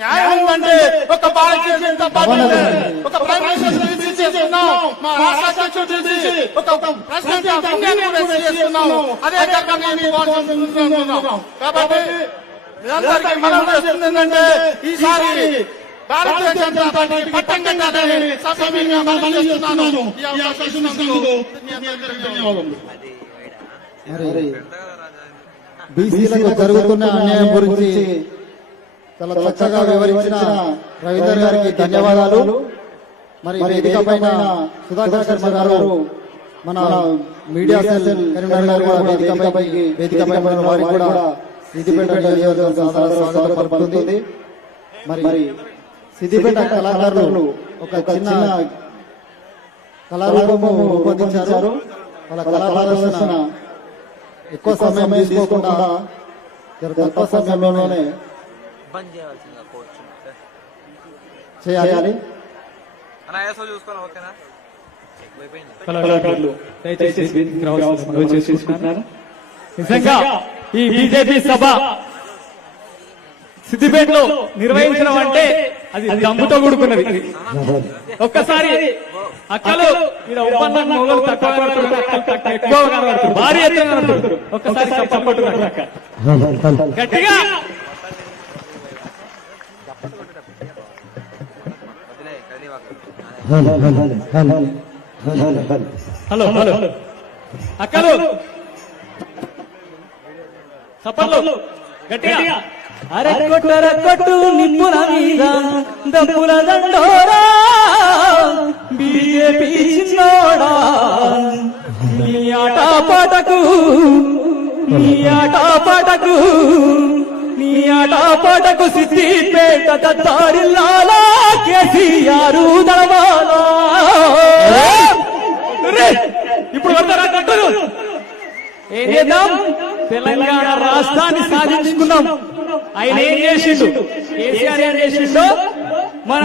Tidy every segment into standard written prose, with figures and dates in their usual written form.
న్యాయం అంటే ఒక భారతీయ జనతా పార్టీ ఒక ప్రైమ్ మినిస్టర్ చేస్తున్నాం, మా రాష్ట్ర అధ్యక్షుడు చేసి ఒక ప్రెసిడెంట్ ఆఫ్ ఇండియా కూడా చేస్తున్నాం. అదే కాబట్టి మీరందరికీ మనం చేస్తుంది ఏంటంటే ఈసారి భారతీయ జనతా పార్టీ పట్టం కట్టాలని సభ్యంగా మనం చేస్తున్నాను. ఈ అవకాశం ఇచ్చినందుకు ధన్యవాదాలు. బీసీలకు జరుగుతున్న అన్యాయం గురించి చాలా చక్కగా వివరించిన రవీందర్ గారికి ధన్యవాదాలు. మరి వేదిక పైన సుధాకర్ శర్మ గారు మన మీడియా సెల్ కరీంనగర్ గారు వేదిక పైన వారికి కూడా సిద్దిపేట నియోజకవర్గం స్వాగతం పలుకుతుంది. మరి సిద్దిపేట కళాకారులు ఒక చిన్న కళారూపము రూపొందించారు. వాళ్ళ కళా ప్రదర్శన ఎక్కువ సమయం తీసుకోకుండా తక్కువ సమయంలోనే చేయాలి. కళాకారులు నిజంగా ఈ బీజేపీ సభ సిద్దిపేటలో నిర్వహించడం అంటే అది దమ్ముతో కూడుకున్నది. ఒక్కసారి అక్కలు ఎక్కువ కనబడుతుంది, భారీ ఎత్తున కనబడుతుంది. ఒక్కసారి చప్పట్లు గట్టిగా హలో హలో అక్కలు చప్పట్లు గట్టిగా. అరెక్కొట్టు నిప్పుల మీద దప్పుల దండోరా బీజేపీ చిన్నోడా నీ ఆట పాటకు నీ ఆట పాటకు నీ ఆట పాటకు సిద్దిపేట దత్తారిల్లాలా కేసీఆర్ దళవాలా. ఇప్పుడు వస్తారా కట్టులు ఏం చేద్దాం? తెలంగాణ రాష్ట్రాన్ని సాధించుకున్నాం. ఆయన ఏం చేసిండు, కేసీఆర్ ఏం చేసిండో, మన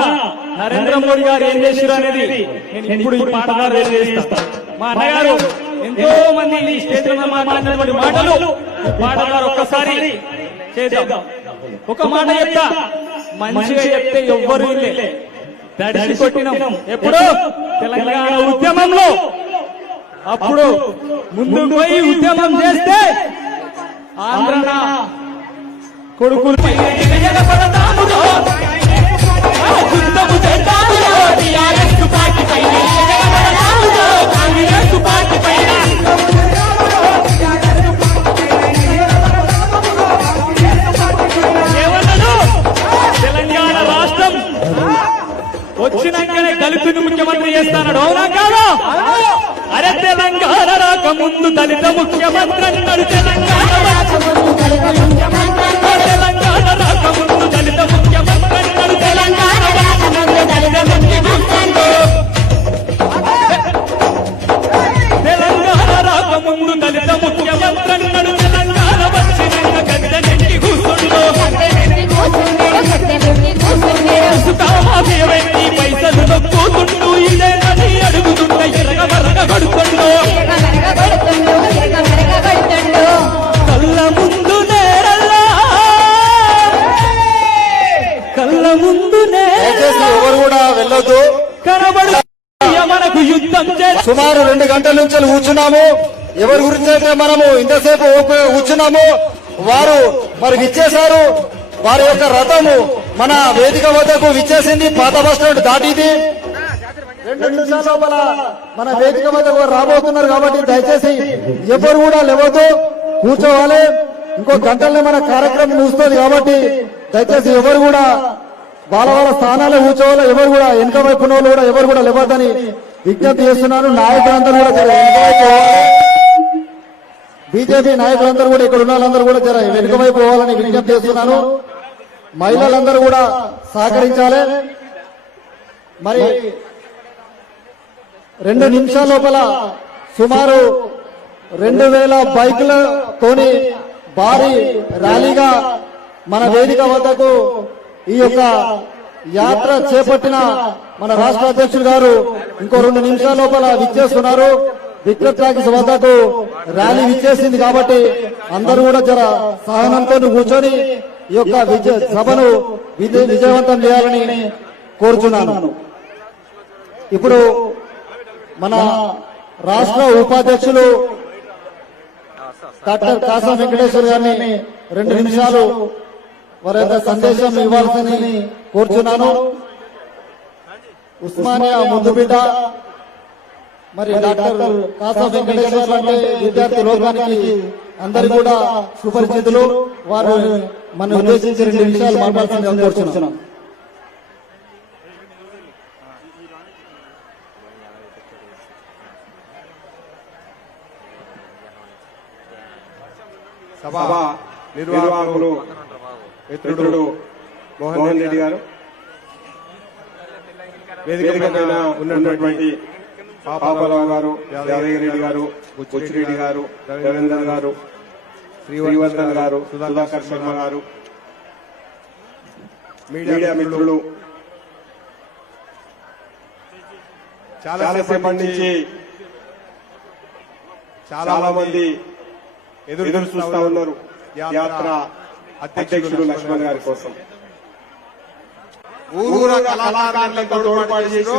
నరేంద్ర మోడీ గారు ఏం చేసిండు అనేది నేను ఇప్పుడు ఈ పాట చేస్తా. మా అన్నగారు ఎంతో మంది ఈ స్టేజ్ లో మాట్లాడినటువంటి మాటలు పాట ఒక్కసారి చేద్దాం. ఒక మాట చెప్తా, మంచిగా చెప్తే ఎవ్వరూ తడిసి కొట్టినాం. ఎప్పుడు తెలంగాణ ఉద్యమంలో అప్పుడు ముందు పోయి ఉద్యమం చేస్తే ఆంధ్ర కొడుకులు తెలంగాణ రాష్ట్రం వచ్చినాకనే దళితుని ముఖ్యమంత్రి చేస్తాడు. అవునా కాదా? అరే తెలంగాణ రాకముందు దళిత ముఖ్యమంత్రి అన్నాడు. తెలంగాణ రాకముందు దళిత ముఖ్యమంత్రి అన్నాడు. తెలంగాణ రాకముందు దళిత ముఖ్యమంత్రి అన్నాడు. తెలంగాణ వచ్చినాక గద్దె నెట్టి కూర్చుండు. సుఖామాదేవెట్టి పైసలు నొక్కుతుండు. ఇదేనని అడుగుతుండ ఎరగ మరగ కొడుతుండు. కళ్ళ ముందు నేరల్లా కళ్ళ ముందు ఎవరు కూడా వెళ్ళొద్దు. కనబడు మనకు యుద్ధం సుమారు 2 గంటల నుంచి కూర్చున్నాము. ఎవరి గురించి అయితే మనము ఇంతసేపు కూర్చున్నాము వారు మరి విచ్చేశారు. వారి యొక్క రథము మన వేదిక వద్దకు విచ్చేసింది. పాత బస్ స్టాండ్ దాటిది. 2 నిమిషాల లోపల మన వేదిక వద్దకు రాబోతున్నారు. కాబట్టి దయచేసి ఎవరు కూడా లేవద్దు, కూర్చోవాలి. ఇంకో గంటలనే మన కార్యక్రమం ముగుస్తుంది. కాబట్టి దయచేసి ఎవరు కూడా వాళ్ళ స్థానాల్లో కూర్చోవాలి. ఎవరు కూడా వెనుక వైపు వాళ్ళు కూడా ఎవరు కూడా లేవద్దని విజ్ఞప్తి చేస్తున్నాను. నాయకులందరూ కూడా జర బీజేపీ నాయకులందరూ కూడా ఇక్కడ ఉన్న వాళ్ళందరూ కూడా జర వెనుక వైపు పోవాలని విజ్ఞప్తి చేస్తున్నాను. మహిళలందరూ కూడా సహకరించాలి. మరి 2 నిమిషాల లోపల సుమారు 2000 బైకులతోని భారీ ర్యాలీగా మన వేదిక వద్దకు ఈ యొక్క యాత్ర చేపట్టిన మన రాష్ట్ర అధ్యక్షుడు గారు ఇంకో 2 నిమిషాల లోపల విచ్చేస్తున్నారు. విక్రత్ టాకీస్ వద్దకు ర్యాలీ విచ్చేసింది. కాబట్టి అందరూ కూడా జర సహనంతో కూర్చొని ఈ యొక్క సభను విజయవంతం చేయాలని కోరుచున్నాను. ఇప్పుడు మన రాష్ట్ర ఉపాధ్యక్షులు డాక్టర్ కాసా వెంకటేశ్వర్ గారిని 2 నిమిషాలు వారి యొక్క సందేశం ఇవ్వాల్సిందని కోరుచున్నాను. ఉస్మానియా ముందు బిడ్డ మరి డాక్టర్ కాసా వెంకటేశ్వర్ అంటే విద్యార్థి లోకానికి అందరు కూడా సుపరిచితులు. వారు మనం ఉద్దేశించి 2 నిమిషాలు మాట్లాడాల్సిందని కోరుచున్నాం. సభ నిర్వాహకులు మిత్రుడు మోహన్ రెడ్డి గారు, వేదిక పైన ఉన్నటువంటి పాపారావు గారు, యాదగిరి రెడ్డి గారు, బుచ్చిరెడ్డి గారు, రవీంద్ర గారు, శ్రీవర్ధన్ గారు, సుధాకర్ శర్మ గారు, మీడియా మిత్రులు, చాలాసేపటి నుంచి చాలా మంది ఎదురు చూస్తా ఉన్నారు యాత్ర అధ్యక్షుడు లక్ష్మణ్ గారి కోసం. ఊర కళాకారులతో తోడ్పాటు చేసి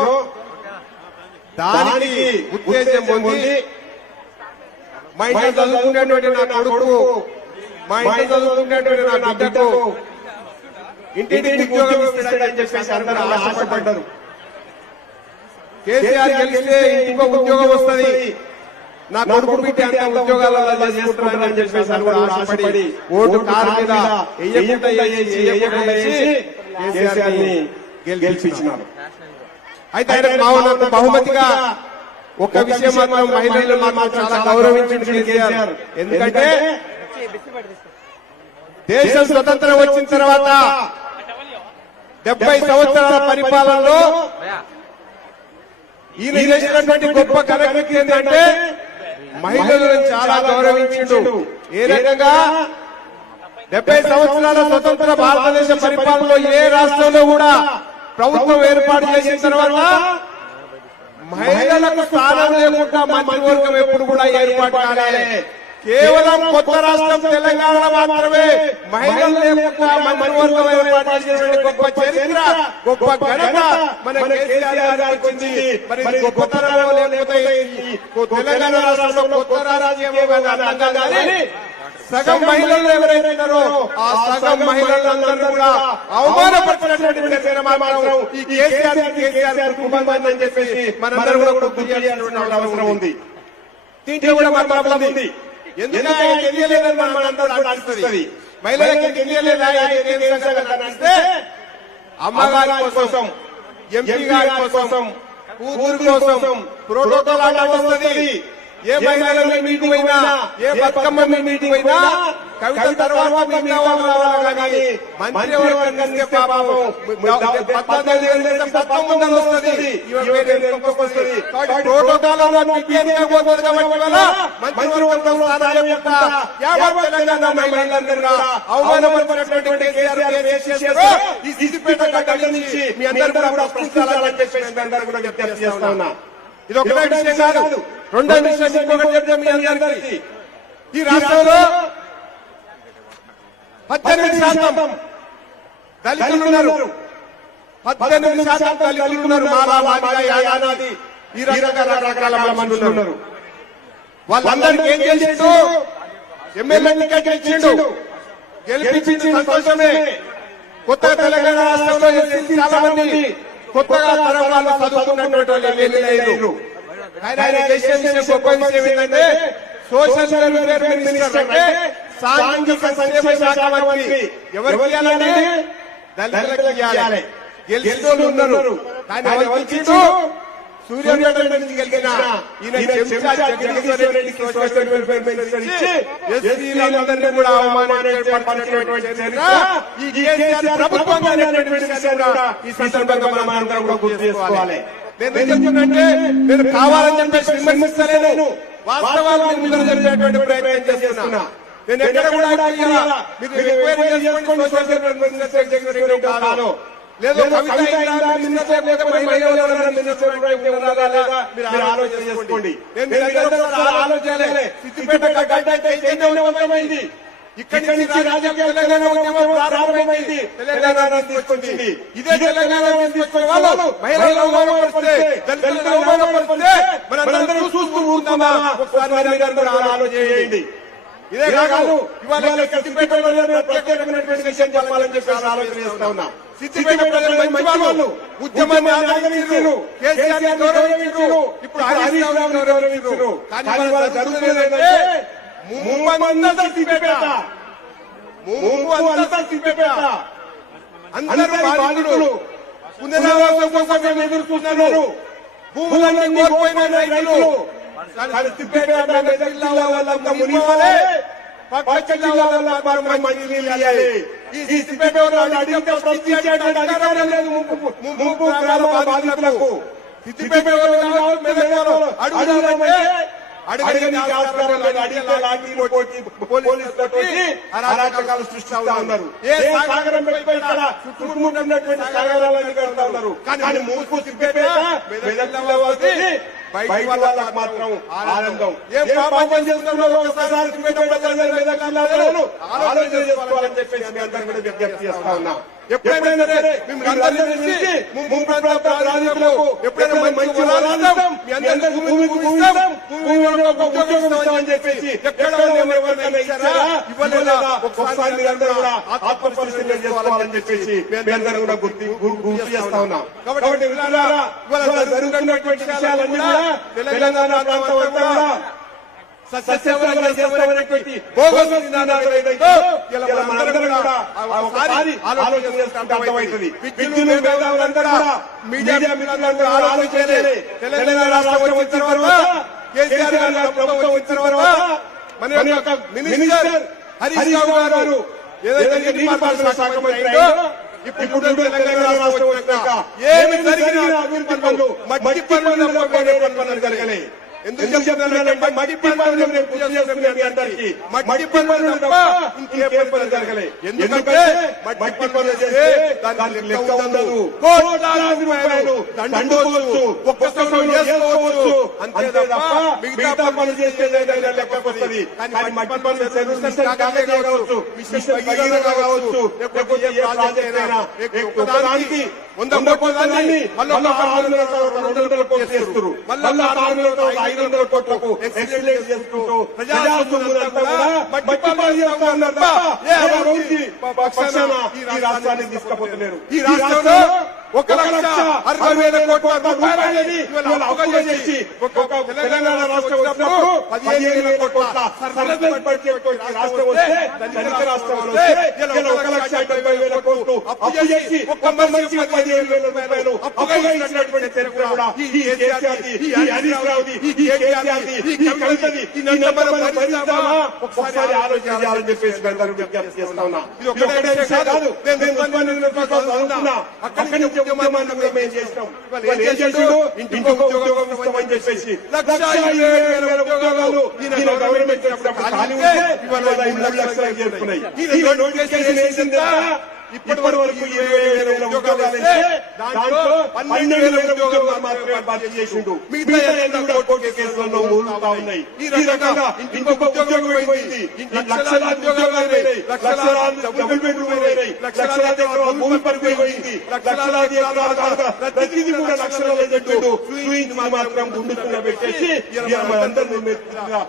దానికి ఉత్తేజం పొంది మా ఇంట్లో చదువుకునేటువంటి నా కొడుకు, మా ఇంట్లో చదువుకునేటువంటి నా బిడ్డకు ఇంటింటికి ఉద్యోగం ఇస్తాడని చెప్పేసి అందరూ ఆశపడ్డారు. కేసీఆర్ గెలిస్తే ఇంటికి ఉద్యోగం వస్తుంది, నా కొడుకు బిడ్డ అంత ఉద్యోగాలలో చేసుకుంటారని చెప్పేసి అందరూ ఆశపడి ఓటు కారు మీద వేయకుండా కేసీఆర్ ని గెలిపించినారు. అయితే ఆయన బహుమతిగా ఒక విషయం మాత్రం మహిళలు మాత్రం చాలా గౌరవించింది కేసీఆర్. ఎందుకంటే దేశం స్వతంత్రం వచ్చిన తర్వాత 70 సంవత్సరాల పరిపాలనలో ఈయన చేసినటువంటి గొప్ప ఘనత ఏంటంటే మహిళలను చాలా గౌరవించిండు. ఏ రకంగా 70 సంవత్సరాల స్వతంత్ర భారతదేశ పరిపాలనలో ఏ రాష్ట్రంలో కూడా ప్రభుత్వం ఏర్పాటు చేసిన తర్వాత మహిళలకు స్థానం లేకుండా మంత్రివర్గం ఎప్పుడు కూడా ఏర్పాటు కాలే. కేవలం కొత్త రాష్ట్రం తెలంగాణ మాత్రమే మహిళలు లేకుండా మంత్రివర్గం ఏర్పాటు చేసినటువంటి గొప్ప చరిత్ర, గొప్ప ఘనత మన కేసీఆర్ గారికి ఉంది. మరి గొప్పతనం లేకపోతే తెలంగాణ రాష్ట్రంలో కొత్త రాజ్యం కానీ సగం మహిళలు ఎవరైతే ఉన్నారో ఆ సగం మహిళలందరూ కూడా అవమానపరిచినటువంటి మాత్రం ఈ కేసీఆర్ కుటుంబాన్ని అని చెప్పేసి మనందరూ కూడా గుర్తు చేయాల్సిన అవసరం ఉంది. దీంట్లో కూడా మన ప్రాబ్లం ఉంది. ఎందుకంటే తెలియలేదని మనందరూ అనిపిస్తుంది. మహిళలకు తెలియలేదా అనిపిస్తే అమ్మగారి కోసం, ఎంపీ గారి కోసం, కూతురు కోసం ప్రోటోకాల్ ఆట వస్తుంది. ఏ మహిళల మీటింగ్ అయినా, ఏ బతుకమ్మ మీటింగ్ అయినా కవిత తర్వాత కానీ మంత్రివర్గం కలిస్తే పాపం 19 వస్తుంది. ప్రోటోకాల్ మంత్రివర్గం తెలంగాణ మహిళలందరూ అవమానపరిచినటువంటి ఈ సిద్దిపేట గడ్డ నుంచి మీ అందరూ కూడా ప్రశ్నించాలని చెప్పేసి అందరూ కూడా విజ్ఞప్తి చేస్తా ఉన్నా. ఇది ఒకటే విషయం కాదు, రెండో విషయం ఇంకొకటి చెప్తే మీ అందరికీ ఈ రాష్ట్రంలో 18% దళితులు ఉన్నారు. 18% దళితులు ఉన్నారు. యానాది ఈ రకంగా రకరకాల మనుషులు ఉన్నారు. వాళ్ళందరికీ ఏం చేసిండు? ఎమ్మెల్యేని గెలిచిండు. గెలిపించింది సంతోషమే. కొత్త తెలంగాణ రాష్ట్రంలో చాలా మంది కొత్తగా తరవాళ్ళు చదువుకున్నటువంటి వాళ్ళు ఎమ్మెల్యేలు. ఆయన చేసే గొప్ప విషయం ఏంటంటే సోషల్ వెల్ఫేర్ మినిస్టర్ అంటే సాంఘిక సంక్షేమ శాఖ మంత్రి. ఎవరికి ఇవ్వాలంటే దళితులకు ఇవ్వాలి. గెలిచిన ఉన్నారు. ఆయన ఎవరికి సూర్యాపేట నుంచి గెలిచిన ఈయన జగదీశ్వర్ రెడ్డికి సోషల్ వెల్ఫేర్ మినిస్టర్ ఇచ్చి ఎస్సీలందరినీ కూడా అవమానించినటువంటి చరిత్ర ఈ కేసీఆర్ ప్రభుత్వం ఈ సందర్భంగా మనం అందరం కూడా గుర్తు చేసుకోవాలి. నేను చెప్తున్నంటే నేను కావాలని చెప్పేసి విమర్శిస్తలేను, వాస్తవాలు ముందు జరిపేటువంటి ప్రయత్నం చేస్తున్నా. నేను ఎక్కడ కూడా మీరు ఎంక్వైరీ చేసుకోండి సోషల్ వెల్ఫేర్ మినిస్టర్ కాదు, లేదు కవిత మినిస్టర్ మీరు ఆలోచన చేసుకోండి. నేను ఆలోచన సిద్దిపేట గడ్డ చైతన్యవంతమైంది. ఇక్కడి నుంచి రాజకీయ తెలంగాణ ఉద్యమం ప్రారంభమైంది, తెలంగాణ తీసుకొచ్చింది. ఇదే తెలంగాణ తీసుకొచ్చిన వాళ్ళు మహిళలు అవమానపరిస్తే, దళితులను అవమానపరిస్తే మనందరం చూస్తూ ఊరుకుందామా? ఒకసారి మీరందరూ ఆలోచన చేయండి. ఇదే కాదు, ఇవాళ సిద్దిపేటలో ప్రత్యేకమైనటువంటి విషయం చెప్పాలని చెప్పి ఆలోచన చేస్తా ఉన్నా. సిద్దిపేట ప్రజలు మంచి వాళ్ళు, ఉద్యమాన్ని ఆదరించారు, కేసీఆర్ ని గౌరవించారు, ఇప్పుడు హరీష్ రావుని గౌరవించారు. కానీ వాళ్ళ జరుగుతుందంటే ముంపు అంతా సిద్దిపేట, అందరూ బాధితులు, పునరావాసం కోసం ఎదురు చూస్తున్నారు, భూములన్నీ కోల్పోయిన రైతులు. కానీ సిద్దిపేట జిల్లా వాళ్ళంతా మునిగిపోలే, పక్క జిల్లా వాళ్ళ మంచి నీళ్ళు ఇవ్వాలి. ఈ సిద్దిపేట వాళ్ళు అడిగితే ప్రశ్నించేటువంటి అధికారం లేదు ముంపు గ్రామ బాధితులకు. సిద్దిపేట అడుగుదామంటే అడగని ఆస్కారం లేదు, అడిగితే లాఠీలు కొట్టి పోలీసులతో అరాచకాలు సృష్టిస్తా ఉన్నారు. ఏ సాగరం పెట్టి ఇక్కడ చుట్టుముట్టున్నటువంటి సాగరాలన్నీ కడతా ఉన్నారు. కానీ ముంపు సిద్దిపేట బయట వాళ్ళకి మాత్రం ఆనందం. ఏం పాపం చేస్తున్నారో ఒకసారి సిద్దిపేట ప్రజలందరూ మెదక్ జిల్లాలో ఆలోచన చేసుకోవాలని చెప్పేసి మీ అందరూ కూడా విజ్ఞప్తి చేస్తా ఉన్నా. ఎప్పుడైనా సరే మిమ్మల్ని పిలిచి ముంపు ప్రాంత రాజకీయాలకు ఎప్పుడైనా మంచి వరాలిస్తాం, మీ అందరికీ భూమి ఇస్తాం, ఉద్యోగం ఇస్తామని చెప్పేసి ఎక్కడ ఎవరికైనా ఇచ్చారా? ఇవ్వలేదా? ఒకసారి మీరందరూ కూడా ఆత్మపరిశీలన చేసుకోవాలని చెప్పేసి మీ అందరూ కూడా గుర్తు చేస్తా ఉన్నాం. కాబట్టి ఇవాళ జరుగుతున్నటువంటి విషయాలన్నీ కూడా తెలంగాణ ప్రాంతం అంతా కూడా సస్యశ్యామలం చేస్తామనేటువంటి బోగస్ విధానాలు ఏదైతే ఇలా మనందరం కూడా ఒకసారి ఆలోచన చేస్తే అర్థమవుతుంది. విద్యులు మేధావులందరూ కూడా మీడియా మిత్రులందరూ ఆలోచన చేయాలి. తెలంగాణ రాష్ట్రం వచ్చిన తర్వాత, కేసీఆర్ గారి ప్రభుత్వం వచ్చిన తర్వాత మన యొక్క మినిస్టర్ హరీష్ రావు గారు ఏదైతే నీటిపారుదల శాఖ మంత్రి అయిందో, ఇప్పుడు తెలంగాణ రాష్ట్రం వచ్చినాక ఏమి జరిగిన అభివృద్ధి పనులు, మట్టి పనులు జరగలే. ఎందుకు చెప్తున్నానంటే మట్టి పనులు నేను పూజ చేస్తున్నాను మీ అందరికీ. మట్టి పనులు తప్ప ఇంకే పనులు జరగలే. ఎందుకంటే మట్టి పనులు చేస్తే దానికి లెక్క ఉండదు. కోట్లాది రూపాయలు దండుకోవచ్చు, ఒక్కొక్కరు వేసుకోవచ్చు, అంతే తప్ప మిగతా పనులు చేస్తే లెక్కకు వస్తుంది. కానీ మట్టి పనులు కావచ్చు, మిషన్ భగీరథ కావచ్చు, లేకపోతే ఏ ప్రాజెక్ట్ అయినా ఒకదానికి 100 కోట్లని మళ్ళీ 200 కోట్లు చేస్తారు. మళ్ళీ 500 కోట్లకు ఎక్స్టెండ్ చేసుకుంటూ ప్రజాస్వామ్యంతా కూడా మట్టి పనులు చేస్తా ఉన్నారు తప్ప ఏ అభివృద్ధి పక్షాన ఈ రాష్ట్రాన్ని తీసుకుపోతున్నారు. ఈ రాష్ట్రంలో 1,60,60,000 కోట్ల రూపాయలని ఇవాళ అప్పుగా చేసి తెలంగాణ రాష్ట్రం వచ్చినప్పుడు 15,000 కోట్ల సర్వీస్ బడ్జెట్ రాష్ట్రం వస్తే, ధనిక రాష్ట్రం వస్తే 1,70,000 కోట్లు అప్పు చేసి ఒక్క మనిషికి 15,000 రూపాయలు అప్పుగా ఇచ్చినటువంటి చరిత్ర కూడా ఈ కేసీఆర్ది, ఈ హరీష్ రావుది, ఈ కేసీఆర్ది, ఈ కవితది. ఈ నందమరం భరిద్దామా? ఒకసారి ఆలోచన చేయాలని చెప్పేసి అందరూ విజ్ఞప్తి చేస్తా ఉన్నా. ఇది ఒకటే విషయం కాదు, నేను అక్కడి ఉద్యమాన్ని కూడా మేము చేసినాం. వాళ్ళు ఏం చేసాడు? ఇంటికి ఉద్యోగం ఇస్తామని చెప్పేసి 1,20,000 ఉద్యోగాలు ఈయన గవర్నమెంట్ వచ్చినప్పుడు ఖాళీ ఉంటే ఇవాళ 3 లక్షలు చేరుకున్నాయి. ఈ నోటిఫికేషన్ వేసిందా? ఇప్పటి వరకు 20,000 ఉద్యోగాలు ఇస్తే దాంట్లో 12,000 ఉద్యోగాలు మాత్రమే భర్తీ చేసిండు. మిగతా కోర్టు కేసులలో ఊరుతా ఉన్నాయి. ఈ రకంగా ఇంకొక ఉద్యోగం పోయింది, లక్షలాది ఉద్యోగాలు పోయినాయి, లక్షలాది డబుల్ బెడ్రూమ్ పోయినాయి, లక్షలాది భూమి పరిధి పోయింది, లక్షలాది ప్రతిదీ కూడా లక్షలలో చెట్టు చూయించి మాత్రం గుండుకున్న పెట్టేసి అందరినీ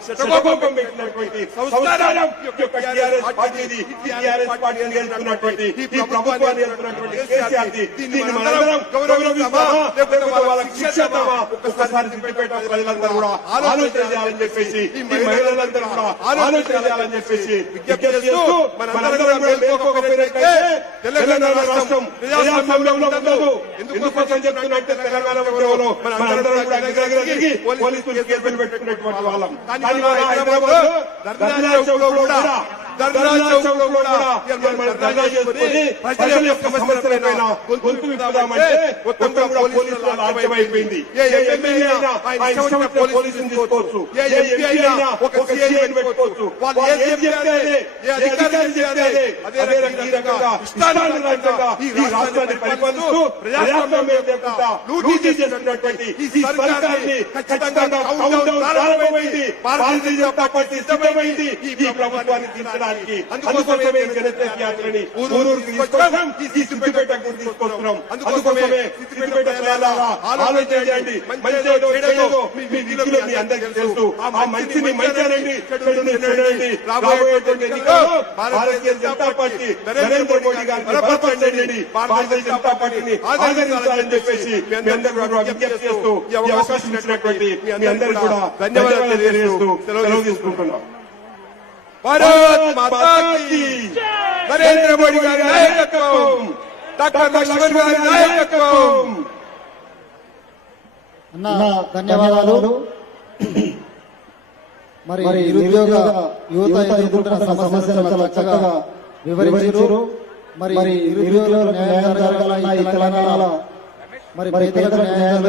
శతకోపం పెట్టినటువంటి సంస్కారం టీఆర్ఎస్ పార్టీది. టీఆర్ఎస్ పార్టీ నేర్చుకున్నటువంటి ఈ ప్రభుత్వాన్ని వెళ్తున్నటువంటి కేసీఆర్ది. దీన్ని మనందరం గౌరవిస్తామా లేకపోతే వాళ్ళకి శిక్షిస్తామా? ఒక్కసారి సిద్దిపేట ప్రజలందరూ కూడా ఆలోచన చేయాలని చెప్పేసి, ఈ మహిళలందరూ కూడా ఆలోచన చేయాలని చెప్పేసి విజ్ఞప్తి చేస్తూ మనందరం కూడా మేల్కోకపోయినట్లయితే తెలంగాణ రాష్ట్రం ప్రజాస్వామ్యంలో ఉండదు. ఎందుకోసం చెప్తున్నట్టే తెలంగాణ ఉద్యమంలో మనందరం కూడా ఎగరగిరి పోలీసులు కేసులు పెట్టుకున్నటువంటి వాళ్ళం. కానీ హైదరాబాద్ లో ధర్నా చౌక్ లో కూడా ధర్నా చేసుకుని ప్రజల యొక్క సమస్యలపైన గొంతు విప్పుదామంటే మొత్తం కూడా పోలీసుల రాజ్యమైపోయింది. ఏ ఎమ్మెల్యే అయినా ఆయన ఇష్టం పోలీసుని తీసుకోవచ్చు, ఏ ఎంపీ అయినా ఒక సీఐని పెట్టుకోవచ్చు. వాళ్ళు ఏం చెప్తే ఏ అధికారులు చెప్తే అదే రకంగా ఇష్టానుసారంగా ఈ రాష్ట్రాన్ని పరిపాలిస్తూ ప్రజాస్వామ్యం లేకుండా లూటీ చేసినటువంటి ఈ సర్కార్ని ఖచ్చితంగా కౌంట్ డౌన్ ప్రారంభమైంది. భారతీయ జనతా పార్టీ సిద్ధమైంది ఈ ప్రభుత్వాన్ని పెట్టడానికి అందుకోసమే గణేష్ యాత్రని ఊరూరికి తీసుకొస్తాం ఈ సిద్దిపేటకు తీసుకొస్తున్నాం అందుకోసమే సిద్దిపేట ఆలోచన చేయండి మంచి చెడేదో మీ విధిలో మీ అందరికీ తెలుసు ఆ మంచిని మంచినండి చెడుని చెడండి రాబోయేటువంటి ఎన్నికల్లో భారతీయ జనతా పార్టీ నరేంద్ర మోడీ గారిని బలపరచండి భారతీయ జనతా పార్టీని ఆదరించాలని చెప్పేసి మీ అందరూ కూడా విజ్ఞప్తి చేస్తూ ఈ అవకాశం ఇచ్చినటువంటి మీ అందరికీ కూడా ధన్యవాదాలు తెలియజేస్తూ సెలవు తీసుకుంటున్నాం. భారత్ మాతా కీ నరేంద్ర మోడీ గారి నాయకత్వం, డాక్టర్ లక్ష్మణ్ గారి నాయకత్వం. అన్న ధన్యవాదాలు. మరి నిరుద్యోగ యువత ఎదుర్కొంటున్న సమస్యలను చాలా చక్కగా వివరించారు. మరి నిరుద్యోగుల న్యాయం జరగాలన్న ఈ తెలంగాణలో మరి పేదలకు న్యాయం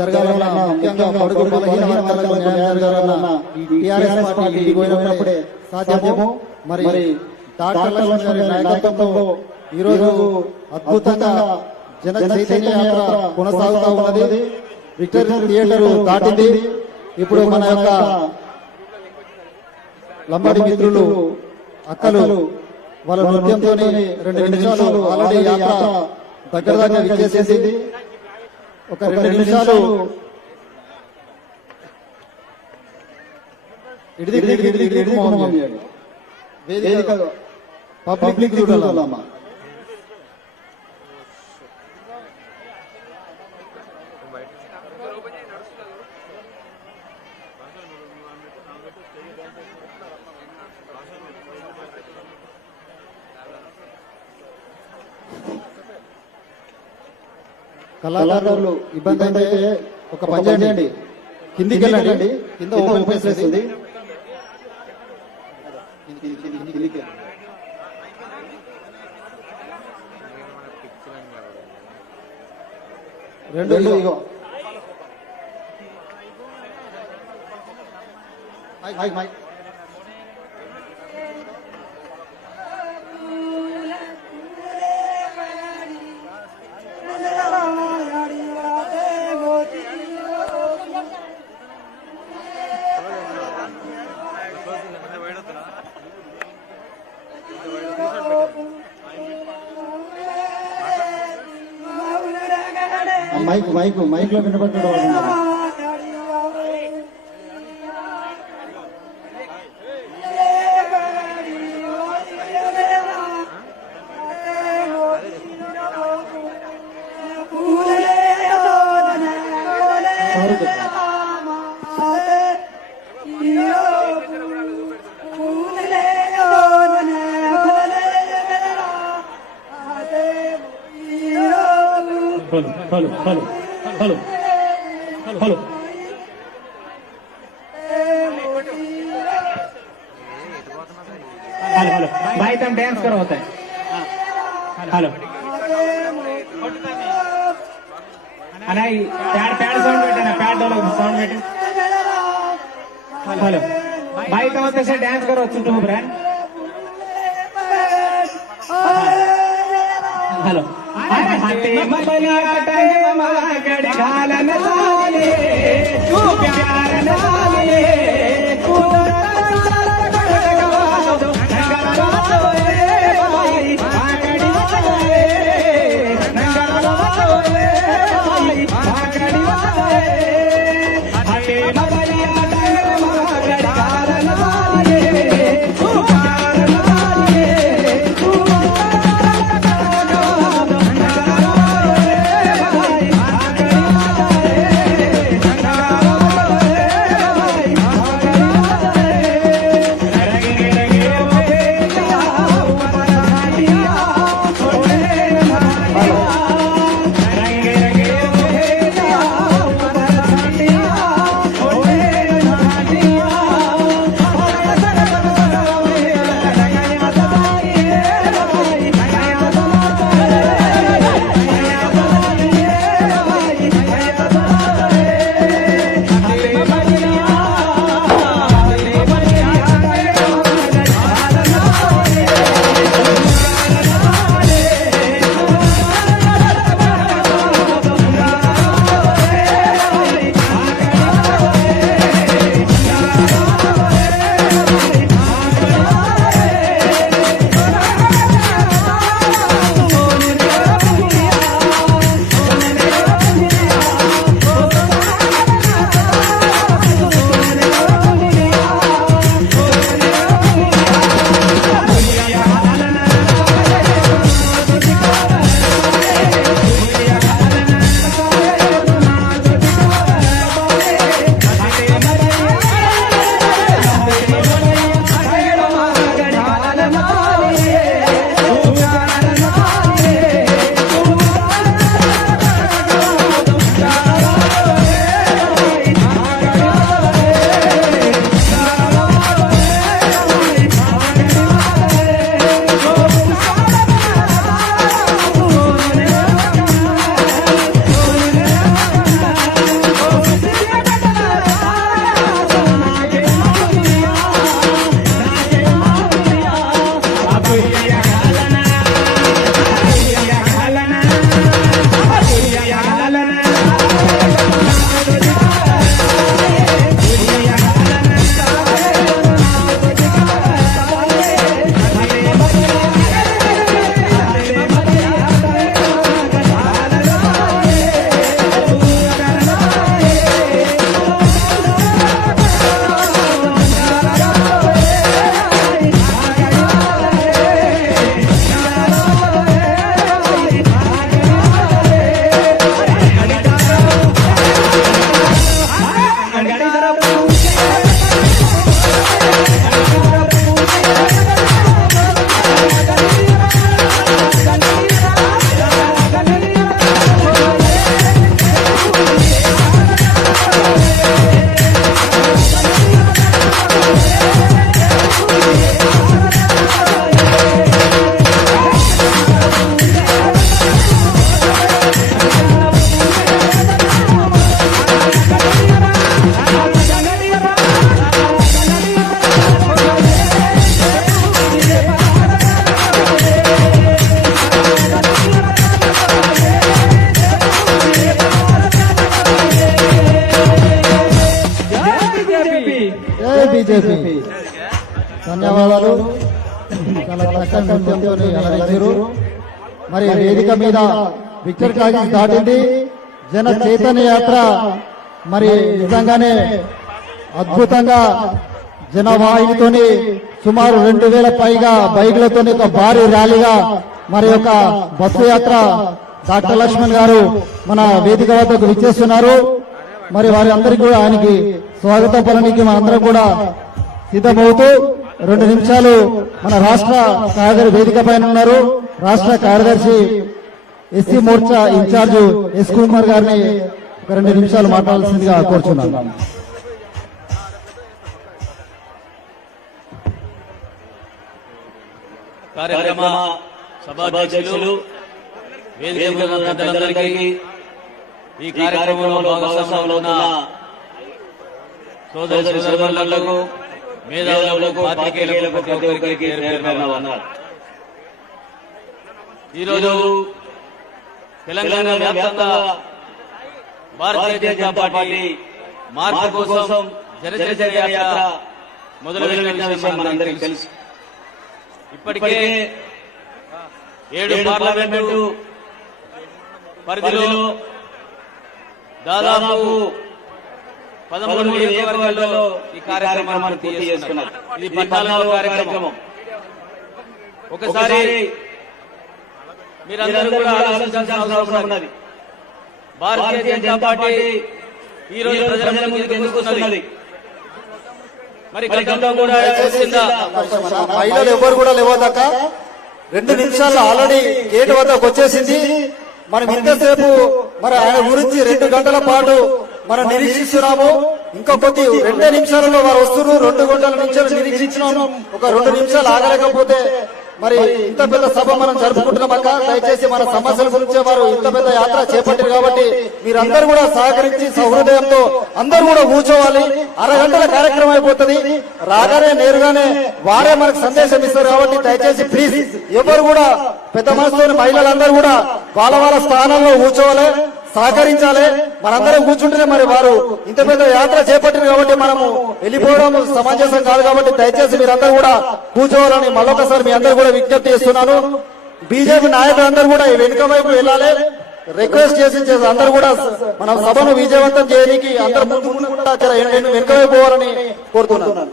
జరగాలన్న ముఖ్యంగా బడుగు బలహీన వర్గాలకు న్యాయం జరగాలన్న ఈ టీఆర్ఎస్ పార్టీ పోయినప్పుడే సాధ్యము. మరి డాక్టర్ లక్ష్మణ్ గారి నాయకత్వంలో ఈ రోజు అద్భుతంగా జన చైతన్య యాత్ర కొనసాగుతూ ఉన్నది. విక్టరీ థియేటర్ దాటింది. ఇప్పుడు మన యొక్క లంబాడి మిత్రులు అక్కలు వాళ్ళ నృత్యంతోనే 2 నిమిషాలు ఆల్రెడీ యాత్ర దగ్గర దగ్గర విచ్చేసేసింది. ఒక 2 నిమిషాలు వేదిక పబ్లిక్ చూడాలమ్మా. కళాకారులు ఇబ్బంది అయితే ఒక పని చేయండి, కిందికి వెళ్ళండి. కింద ఓపెన్ ప్లేస్ వస్తుంది. రెండు ఇగో మైక్ మైక్ లో వినబడ్డాడు. Hello hello hello hello hello hello भाई तुम डांस करो होता है हेलो अनाई पैड पैड साउंड बैठे ना पैड डालो साउंड बैठे हेलो भाई तुम होते से डांस करो चुटू ब्रांड हेलो हटे मबलिया टांगे ममा गड़ी घालन साले तू प्यार नाले तू చక్కని నృత్యంతో అలరించారు. మరి వేదిక మీద విక్టర్ టాకీస్ దాటింది. జన చైతన్య యాత్ర మరి నిజంగానే అద్భుతంగా జనవాహినితోని సుమారు 2000 పైగా బైకులతో ఒక భారీ ర్యాలీగా మరి ఒక బస్సు యాత్ర డాక్టర్ లక్ష్మణ్ గారు మన వేదిక వద్దకు విచ్చేస్తున్నారు. మరి వారి అందరికీ కూడా ఆయనకి స్వాగతం పలనికి మనందరం కూడా సిద్ధమవుతూ 2 నిమిషాలు మన రాష్ట్ర కార్యదర్శి వేదిక పైన ఉన్నారు. రాష్ట్ర కార్యదర్శి SC Morcha in charge S Kumar గారిని ఒక 2 నిమిషాలు మాట్లాడాల్సిందిగా కోరుచున్నాను. కార్యక్రమ సభాధ్యక్షులు, వేదిక మీద ఉన్న పెద్దలందరికీ, ఈ కార్యక్రమంలో భాగస్వాములు ఉన్న సోదరి సోదరులకు, మేధావులకు, పాత్రికేయులకు ప్రతి ఒక్కరికి పేరు పేరున వందనాలు. ఈరోజు తెలంగాణ వ్యాప్తంగా భారతీయ జనతా పార్టీ మార్పు కోసం జనచైతన్య యాత్ర మొదలుపెట్టిన విషయం మనందరికీ తెలుసు. ఇప్పటికే 7 పార్లమెంటు పరిధిలో దాదాపు 13 నియోజకవర్గాల్లో ఈ కార్యక్రమాన్ని పూర్తి చేసుకున్నారు. ఇది 14వ కార్యక్రమం. ఒకసారి మీరందరూ కూడా ఆలోచించాల్సిన అవసరం ఉన్నది. భారతీయ జనతా పార్టీ ఈ రోజు ప్రజల ముందుకు వస్తున్నది. మరి గతంలో కూడా చేసిందా? మహిళలు ఎవరు కూడా లేవదాక 2 నిమిషాల్లో ఆల్రెడీ గేట్ వద్దకు వచ్చేసింది. మనం ఇంతసేపు మరి ఆయన గురించి 2 గంటల పాటు మనం నిరీక్షిస్తున్నాము. ఇంకా కొద్ది 2 నిమిషాలలో వారు వస్తున్నారు. 2 గంటల నుంచి నిరీక్షించినాము. ఒక 2 నిమిషాలు ఆగలేకపోతే మరి ఇంత పెద్ద సభ మనం జరుపుకుంటున్నాం అక్క. దయచేసి మన సమస్యల గురించి వారు ఇంత పెద్ద యాత్ర చేపట్టారు కాబట్టి మీరందరూ కూడా సహకరించి సహృదయంతో అందరూ కూడా కూర్చోవాలి. 1/2 గంటల కార్యక్రమం అయిపోతుంది. రాగానే నేరుగానే వారే మనకు సందేశం ఇస్తారు కాబట్టి దయచేసి ప్లీజ్ ఎవరు కూడా పెద్ద మనసులోని మహిళలందరూ కూడా వాళ్ళ వాళ్ళ స్థానంలో కూర్చోవాలి, సహకరించాలి. మనందరం కూర్చుంటేనే మరి వారు ఇంత పెద్ద యాత్ర చేపట్టారు కాబట్టి మనము వెళ్ళిపోవడం సమంజసం కాదు కాబట్టి దయచేసి మీరందరూ కూడా కూర్చోవాలని మళ్ళొకసారి మీ అందరూ కూడా విజ్ఞప్తి చేస్తున్నాను. బీజేపీ నాయకులందరూ కూడా ఈ వెనుక వైపు వెళ్ళాలి రిక్వెస్ట్ చేసి అందరూ కూడా మన సభను విజయవంతం చేయడానికి అందరూ ముందు కూడా వెనుక వైపు పోవాలని కోరుతున్నాను.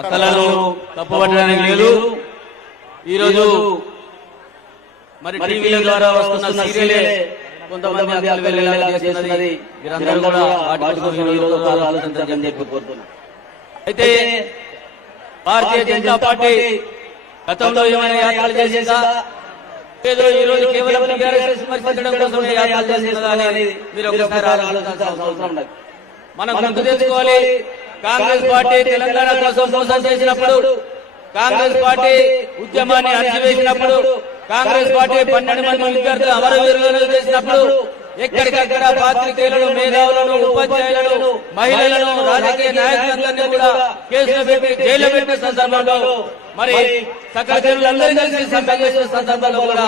అక్కలను తప్పుపట్టడానికి లేదు. ఈరోజు మరి టీవీల ద్వారా వస్తున్న సీరియలే కొంతమంది అక్కలు వెళ్ళేలా చేస్తున్నది. మీరందరూ కూడా వాటి కోసం ఈ రోజు ఆలోచించని చెప్పి కోరుతున్నాను. అయితే భారతీయ జనతా పార్టీ గతంలో ఏమైనా యాత్రలు చేసిందా? ఏదో ఈ రోజు కేవలం టీఆర్ఎస్ విమర్శించడం కోసం యాత్రలు చేసిందా అనేది మీరు ఒకసారి ఆలోచించాల్సిన అవసరం ఉన్నది. మనం గుర్తు తెచ్చుకోవాలి. కాంగ్రెస్ పార్టీ తెలంగాణ కోసం మోసం చేసినప్పుడు, కాంగ్రెస్ పార్టీ ఉద్యమాన్ని అణచివేసినప్పుడు, కాంగ్రెస్ పార్టీ 12 మంది విద్యార్థులు అమరవీరులను చేసినప్పుడు ఎక్కడికక్కడ పాత్రికేయులను, మేధావులను, ఉపాధ్యాయులను, మహిళలను, రాజకీయ నాయకులందరినీ కూడా కేసులు పెట్టి జైలు పెట్టిన సందర్భంలో మరి సకల జనులందరూ కలిసి సమ్మె చేసిన సందర్భంలో కూడా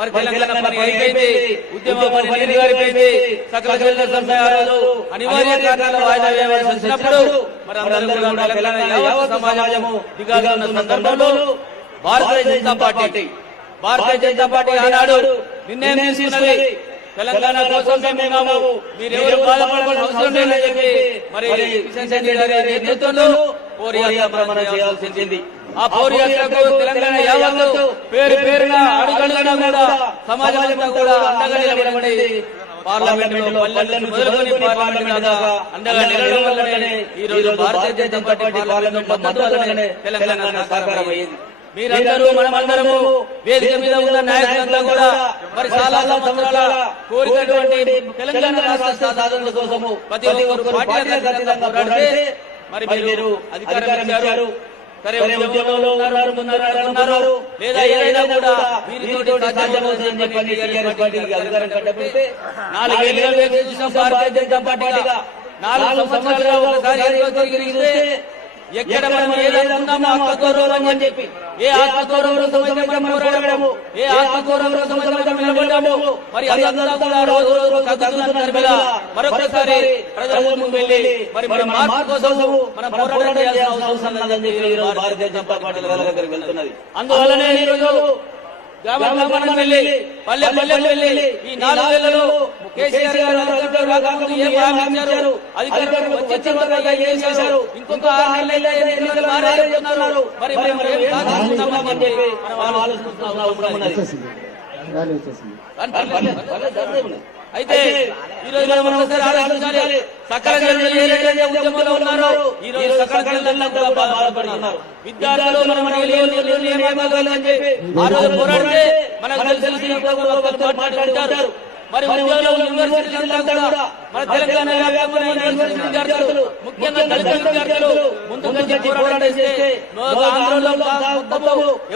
మరి తెలంగాణ పని అయిపోయింది, ఉద్యమ పని నీరుగారిపోయింది. సకల జనుల సమ్మె అనివార్య కారణాల వాయిదా వేయాల్సి వచ్చినప్పుడు మరి అందరూ కూడా తెలంగాణ యావత్ సమాజము దిగాలున్న సందర్భంలో భారతీయ జనతా పార్టీ ఆనాడు నిర్ణయం తీసుకున్నది. తెలంగాణ కోసం మేము మీరెవరు బాధపడాల్సిన అవసరం లేదని చెప్పి మరి కిషన్ రెడ్డి గారి నేతృత్వంలో పోరాటం చేయాల్సి వచ్చింది. ఆ పోరాటకు తెలంగాణ యావత్తు పేరు పేరున అడుగడుగునా కూడా సమాజం అంతా కూడా అండగా నిలబడి పార్లమెంట్ పల్లెలను మొదలుకొని పార్లమెంట్ దాకా అండగా నిలబడడం వల్లనే ఈ రోజు భారతీయ జనతా పార్టీ పార్లమెంట్ మద్దతు వల్లనే తెలంగాణ సాకారం అయ్యింది. మీరందరూ మనమందరము వేదిక మీద ఉన్న నాయకులంతా కూడా మరి చాలా సంవత్సరాల కోరికటువంటి తెలంగాణ రాష్ట్ర సాధన కోసము ప్రతి ఒక్కరు పార్టీ పోరాడితే మరి మీరు అధికారం ఇచ్చారు. సరే ఉద్యమంలో ఉన్నారు లేదా ఏదైనా కూడా వీరితో సాధ్యమవుతుందని చెప్పి పార్టీకి అధికారం కట్టబెడితే 4 ఏళ్ళుగా చూసిన భారతీయ జనతా పార్టీగా 4 సంవత్సరాలుగా ఒకసారి తిరిగిస్తే ఎక్కడ మనం ఏదనుకున్నామో ఆత్మగౌరవం అని చెప్పి ఏ ఆత్మగౌరవం కోసమైతే మనం పోరాడాము, ఏ ఆత్మగౌరవం కోసమైతే మనం నిలబడ్డాము, మరి అదంతా కూడా రోజు రోజు తగ్గుతున్న మీద మరొకసారి ప్రజల ముందుకు వెళ్ళి మరి మన మార్పు కోసం మనం పోరాటం చేయాల్సిన అవసరం ఉందని చెప్పి ఈ రోజు భారతీయ జనతా పార్టీ దగ్గరికి వెళ్తున్నది. అందువల్లనే ఈ రోజు గ్రామం వెళ్ళి పల్లె వెళ్ళి ఈ 4 నెలల్లో కేసీఆర్ గారు అధికారంలో రాకముందు ఏం హామీ ఇచ్చారు, అధికారంలో వచ్చే తర్వాత ఏం చేశారు, ఇంకొక 6 నెలల్లో ఎన్నికలు మారారు, మరి మనం ఏం సాధిస్తున్నామని చెప్పి మనం ఆలోచిస్తున్న అవసరం ఉన్నది. అయితే ఈ రోజు మనం ఒకసారి ఆలోచించాలి, సకల జిల్లాలో ఏ ఉద్యమంలో ఉన్నారో ఈ రోజు సకల జిల్లాల్లో కూడా బాధపడుతున్నారు. విద్యార్థులు మనం అని చెప్పి ఆ రోజు పోరాడితే మనకు తెలిసి మాట్లాడుతారు. మరి ఉద్యోగులు యూనివర్సిటీలంతా కూడా మన తెలంగాణ వ్యాప్తంగా యూనివర్సిటీ విద్యార్థులు ముఖ్యంగా దళిత విద్యార్థులు ముందుకు పోరాటం చేస్తే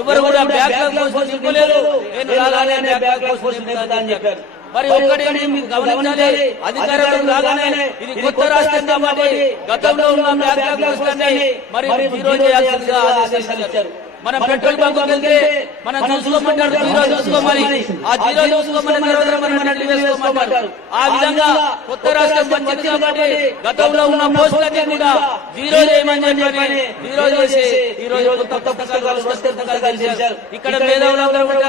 ఎవరు కూడా బ్యాక్ పోషించలేరు, నేను రాగానే బ్యాక్ పోషించలేదా అని చెప్పారు. మరి ఒక్కటి మీరు గమనించాలి, అధికారంలో రాగానే ఇది కొత్త రాష్ట్రం కాబట్టి గతంలో ఉన్న బ్యాక్ పోషించండి మరి ఈ రోజు చేయాల్సిందిగా ఆదేశాలు ఇచ్చారు. మనం పెట్రోల్ బంక్ వెళ్తే మనం చూసుకోమంటారు, జీరో చూసుకోమని, ఆ జీరో చూసుకోమని వేసుకోమంటారు. ఆ విధంగా కొత్త రాష్ట్రం వచ్చింది కాబట్టి గతంలో ఉన్న పోస్టులన్నీ కూడా జీరో చేయమని చెప్పని జీరో చేసి ఈ రోజు కొత్త పుస్తకాలు చేశారు. ఇక్కడ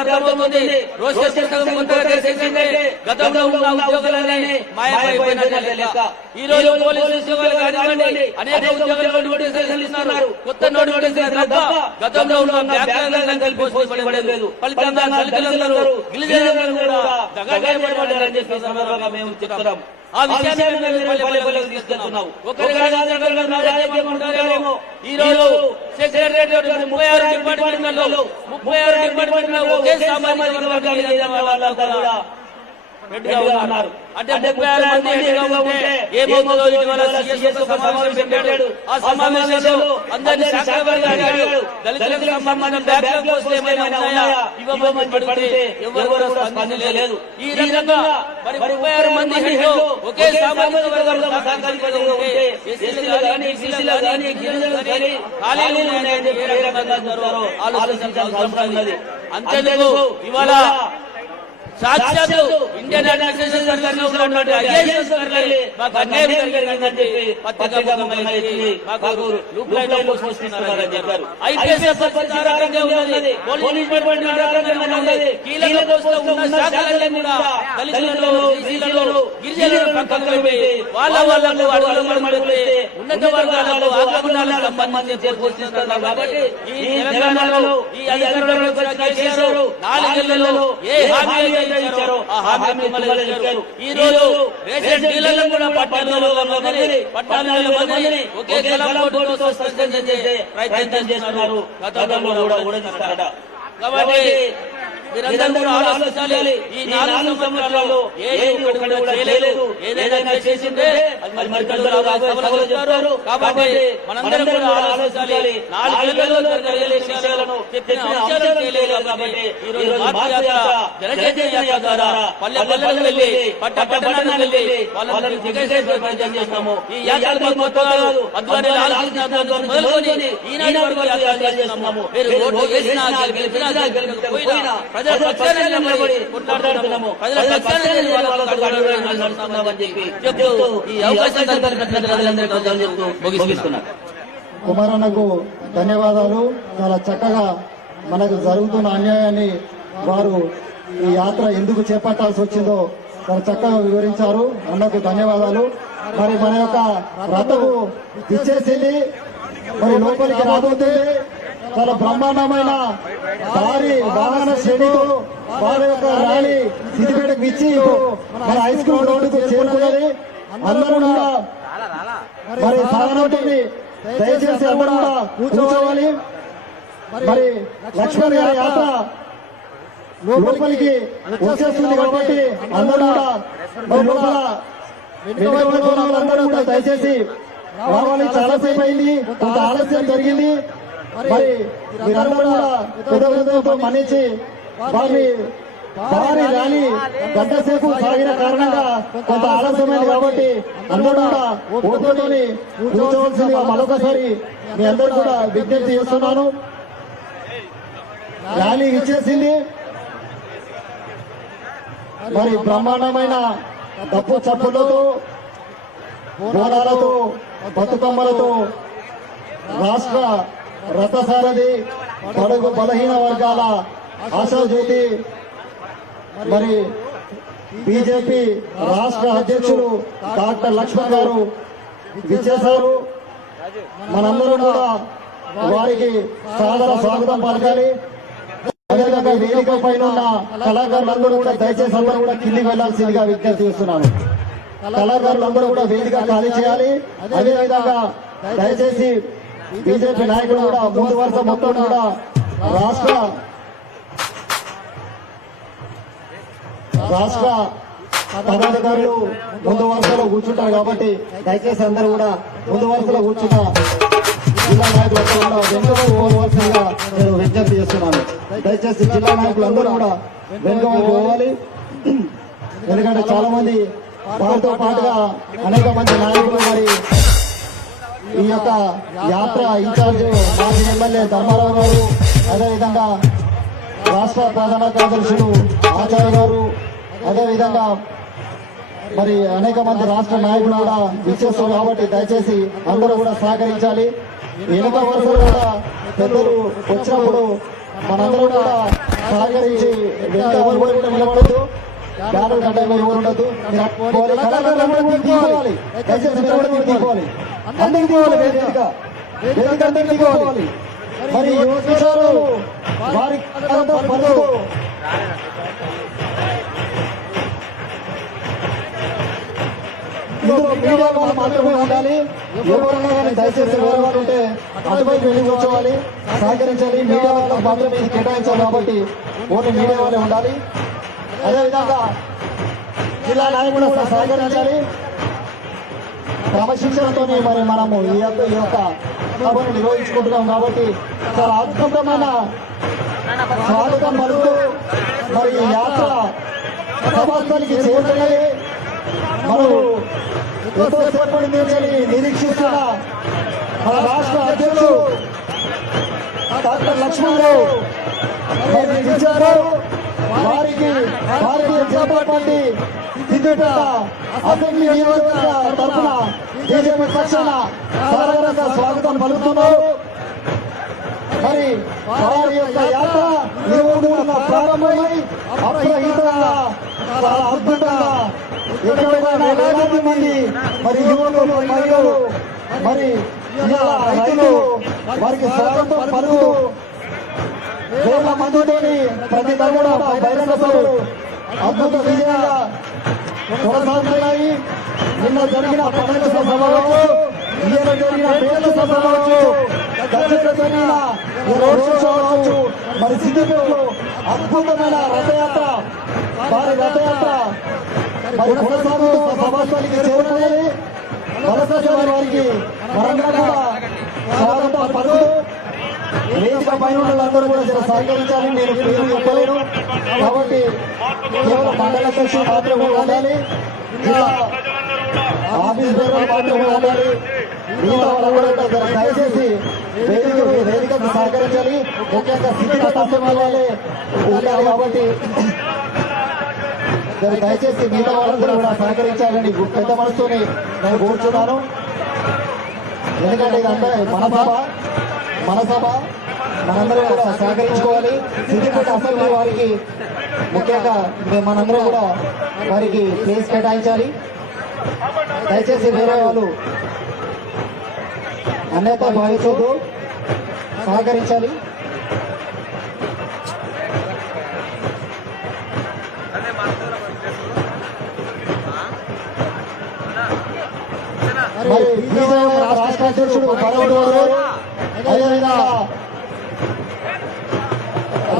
అర్థమవుతుంది రోజు పుస్తకం కొత్తగా చేసేసిందే గతంలో ఉన్న ఉద్యోగాలనే మాయమైపోయినట్టు లెక్క. ఈ రోజు పోలీసు ఉద్యోగాలు కానివ్వండి అనేక ఉద్యోగాలు నోటిఫికేషన్ ఇస్తున్నారు, కొత్త నోటిఫికేషన్ తప్ప గతంలో లేదు. ఫలితంగా దళితులందరూ గిరిజనులందరూ కూడా దగాయపడ్డారని చెప్పి సందర్భంగా మేము చెప్తున్నాం. ఆ విషయాన్ని తీసుకెళ్తున్నాం. ఈ రోజు సెక్రటేరియట్ 36 డిపార్ట్మెంట్లలో 36 డిపార్ట్మెంట్లో ఒకే సామాజిక వర్గానికి చెందిన వాళ్ళంతా కూడా ఉన్నారు. అంటే 36 మంది ఏమవుతుందో ఇటీవల సీఎస్ ఒక సమావేశం పెట్టాడు. ఆ సమావేశంలో అందరినీ సాక్షిగా అడిగాడు, దళితులకు సంబంధించిన బ్యాక్లాగ్ పోస్టులు ఏమైనా ఉన్నాయా ఇవ్వమని అడిగితే ఎవరు కూడా స్పందించలేదు. ఈ రకంగా మరి 36 మంది ఒకే సామాజిక వర్గంలో ఎస్సీలు కానీ బీసీలు కానీ గిరిజనులు కానీ ఖాళీలు ఉన్నాయని ఏ రకంగా ఆలోచించాల్సిన అవసరం ఉన్నది. అంతేందుకు ఇవాళ సాక్షాత్తు ఇండియన్ అడ్మినిస్ట్రేషన్ సర్వీస్ లో ఉన్నటువంటి ఐఏఎస్ అధికారులే మాకు అన్యాయం జరిగిందని చెప్పి పత్రికా మాకు లూప్ లైన్ లో పోషిస్తున్నారని చెప్పారు. ఐపీఎస్ పరిస్థితి ఉన్నది, పోలీస్ డిపార్ట్మెంట్ ఉన్నది, కీలక పోస్టులో ఉన్న శాఖలన్నీ కూడా దళితులలో బీసీలలో గిరిజనులను పక్కకు పెట్టి వాళ్ళకు అడుగులు ఉన్నత వర్గాలలో ఆగ్రహాలకు సంబంధించి పోషిస్తున్నారు. కాబట్టి ఈ తెలంగాణలో ఈ అధికారంలోకి వచ్చిన కేసీఆర్ 4 నెలలలో ఏ హామీ ఇచ్చారో ఆ హామీ ఇచ్చారు. ఈ రోజు రేషన్ డీలర్లను కూడా పట్టణాలలో మందిని ఒకే కలంతో సస్పెండ్ చేసే ప్రయత్నం చేస్తున్నారు. గతంలో కూడా ఓడించారట. కాబట్టి మీరందరూ కూడా ఆలోచించాలి, ఈ 4 సంవత్సరాల్లో ఏది ఒకటి కూడా చేయలేదు. ఏదైనా చేసిందే అది మరి చెప్తారు. కాబట్టి మనందరం కూడా ఆలోచించాలి, 4 నెలల్లో జరిగే విషయాలను చెప్పిన అంశాలు చేయలేదు. కాబట్టి ఈ రోజు జనచైతన్య యాత్ర ద్వారా పల్లెలకు వెళ్ళి పట్టణాలకు వెళ్ళి వాళ్ళని ప్రయత్నం చేస్తాము. ఈ యాత్ర కొత్తగా అధ్వాన్ని మొదలుకొని ఈనాడు వరకు యాత్ర చేస్తున్నాము. మీరు ఓటు వేసినా పోయినా ప్రజల పక్షాన్ని నిలబడి కొట్లాడుతున్నాము, ప్రజల పక్షాన్ని నడుస్తున్నామని చెప్పి చెప్తూ ఈ అవకాశం ప్రజలందరికీ చెప్తూ ముగిస్తున్నాను. కుమారన్నకు ధన్యవాదాలు. చాలా చక్కగా మనకు జరుగుతున్న అన్యాయాన్ని వారు ఈ యాత్ర ఎందుకు చేపట్టాల్సి వచ్చిందో చాలా చక్కగా వివరించారు. అన్నకు ధన్యవాదాలు. మరి మన యొక్క రథము ఇచ్చేసింది, మరి లోపలికి రాబోతుంది. చాలా బ్రహ్మాండమైన భారీ వాహన శ్రేణితో వారి యొక్క ర్యాలీ సిద్దిపేటకు ఇచ్చి మన హై స్కూల్ రోడ్డుకు చేరుకున్నది. అందరూ కూడా మరి సాగనంటుంది, దయచేసి అందరూ కూడా కూర్చోవాలి. మరి లక్ష్మణ్ గారి యాత్ర లోపలికి వచ్చేస్తుంది కాబట్టి అందరూ కూడా మరి లోపల అందరూ కూడా దయచేసి రావాలి. చాలాసేపు అయింది, కొంత ఆలస్యం జరిగింది. మరి మీరందరూ కూడా పెద్ద మన్నించి వారిని భారీ ర్యాలీ గంట సేపు సాగిన కారణంగా కొంత ఆలస్యమైంది కాబట్టి అందరూ కూడా ఓటుతోని కూర్చోవలసిందిగా మరొకసారి మీ అందరూ కూడా విజ్ఞప్తి చేస్తున్నాను. ర్యాలీ ఇచ్చేసింది. మరి బ్రహ్మాండమైన డప్పు చప్పులతో బోనాలతో బతుకమ్మలతో రాష్ట్ర రథసారథి బడుగు బలహీన వర్గాల ఆశాజ్యోతి మరి బీజేపీ రాష్ట్ర అధ్యక్షులు డాక్టర్ లక్ష్మణ్ గారు విచ్చేశారు. మనందరూ కూడా వారికి సాదర స్వాగతం పలకాలి. అదేవిధంగా వేదిక పైన ఉన్న కళాకారులందరూ కూడా దయచేసి అందరూ కూడా కిందికి వెళ్లాల్సిందిగా విజ్ఞప్తి చేస్తున్నాను. కళాకారులందరూ కూడా వేదిక ఖాళీ చేయాలి. అదేవిధంగా దయచేసి బీజేపీ నాయకులు కూడా ముందు వరుస మొత్తం కూడా రాష్ట్ర పదాధికారులు ముందు వరుసలో కూర్చుంటారు కాబట్టి దయచేసి అందరూ కూడా ముందు వరుసలో కూర్చున్న జిల్లా నాయకులందరూ కూడా వెనుకకు పోవలసిందిగా నేను విజ్ఞప్తి చేస్తున్నాను. దయచేసి జిల్లా నాయకులందరూ కూడా వెనుకకు పోవాలి. ఎందుకంటే చాలా మంది వారితో పాటుగా అనేక మంది నాయకులు మరి ఈ యొక్క యాత్ర ఇన్ఛార్జ్ మాజీ ఎమ్మెల్యే ధర్మారావు గారు, అదేవిధంగా రాష్ట్ర ప్రధాన కార్యదర్శులు ఆచార్య గారు, అదేవిధంగా మరి అనేక మంది రాష్ట్ర నాయకులు కూడా విచ్చేస్తారు కాబట్టి దయచేసి అందరూ కూడా సహకరించాలి. వెనుక వరుసలు కూడా పెద్దలు వచ్చినప్పుడు మనందరూ కూడా సహకరించి వెనుక ఎవరు కూడా నిలబడద్దు. బ్యానర్ గడ్డలో ఎవరు ఉండదు. తీసుకోవాలి. దయచేసి తీసుకోవాలి. అందరికి తీయాలి. వేదిక అందరికి తీసుకోవాలి. మరి యువకులు వారి పనులు మీడియా వాళ్ళు మాత్రమే ఉండాలి. ఎవరున్నా కానీ దయచేసి వేరే వాళ్ళు ఉంటే అటువైపు వెళ్ళి కూర్చోవాలి, సహకరించాలి. మీడియా వాళ్ళకి మాత్రమే ఇది కేటాయించాలి కాబట్టి ఓన్లీ మీడియా వాళ్ళే ఉండాలి. అదేవిధంగా జిల్లా నాయకులు సహకరించాలి. క్రమశిక్షణతో మరి మనము ఈ యొక్క సభను నిర్వహించుకుంటున్నాం కాబట్టి చాలా అద్భుతమైన స్వాగతం పలుకుతూ మరి ఈ యాత్ర సభాస్థలికి చేరుకున్నది. మనం ఎంతోసేపటి నుంచి నిరీక్షిస్తున్న మన రాష్ట్ర అధ్యక్షుడు డాక్టర్ లక్ష్మణ్ రావు ఇచ్చారు. వారికి భారతీయ జనతా పార్టీ సిద్దిపేట అసెంబ్లీ నియోజకవర్గ తరఫున బీజేపీ పక్షాన సాధారణంగా స్వాగతం పలుకుతున్నారు. మరి వారి యొక్క యాత్ర ఈ రోజు ప్రారంభమై అప్రహితంగా చాలా అద్భుతంగా ఎక్కడైనా వేలాది మంది మరి యువకులు మహిళలు మరి రైతులు వారికి స్వాగతం పలుకుతూ వేల మందితోని ప్రతి తరగడ బహిరంగ సభలు అద్భుత విజయంగా కొనసాగుతున్నాయి. నిన్న జరిగిన పండుగ సభ కావచ్చు, ఇవాళ జరిగిన పేర్ల సభ కావచ్చు, గతంలో జరిగిన రోడ్ షో కావచ్చు, మరి సిద్దిపేటలో అద్భుతమైన రథయాత్ర వారి రథయాత్ర మరి కొనసాగుతూ సభాస్థలికి చేరుకున్నది. వలస వారికి మరంగా కూడా స్వాగతం పలుకుతూ వేదిక పైన వాళ్ళందరూ కూడా చాలా సహకరించాలి. నేను పేరు చెప్పలేను కాబట్టి కేవలం మండల అధ్యక్షులు మాత్రమే ఉండాలి, జిల్లా ఆఫీస్ బేరర్లు మాత్రమే ఉండాలి. మిగతా వాళ్ళు కూడా దయచేసి వేదికకు సహకరించాలి. ముఖ్యంగా సిద్దిపేట అసెంబ్లీ ఉండాలి కాబట్టి దయచేసి మిగతా వాళ్ళందరూ కూడా సహకరించాలని పెద్ద మనసుని నేను కోరుచున్నాను. ఎందుకంటే ఇదంతా మన సభ మనందరూ కూడా సహకరించుకోవాలి. సిద్దిపేట అసెంబ్లీ వారికి ముఖ్యంగా మనందరూ కూడా వారికి ప్లేస్ కేటాయించాలి. దయచేసి వేరే వాళ్ళు అన్యత భావించొద్దు, సహకరించాలి. మరి బీజేపీ రాష్ట్ర అధ్యక్షుడు భరత్ గారు, అదేవిధంగా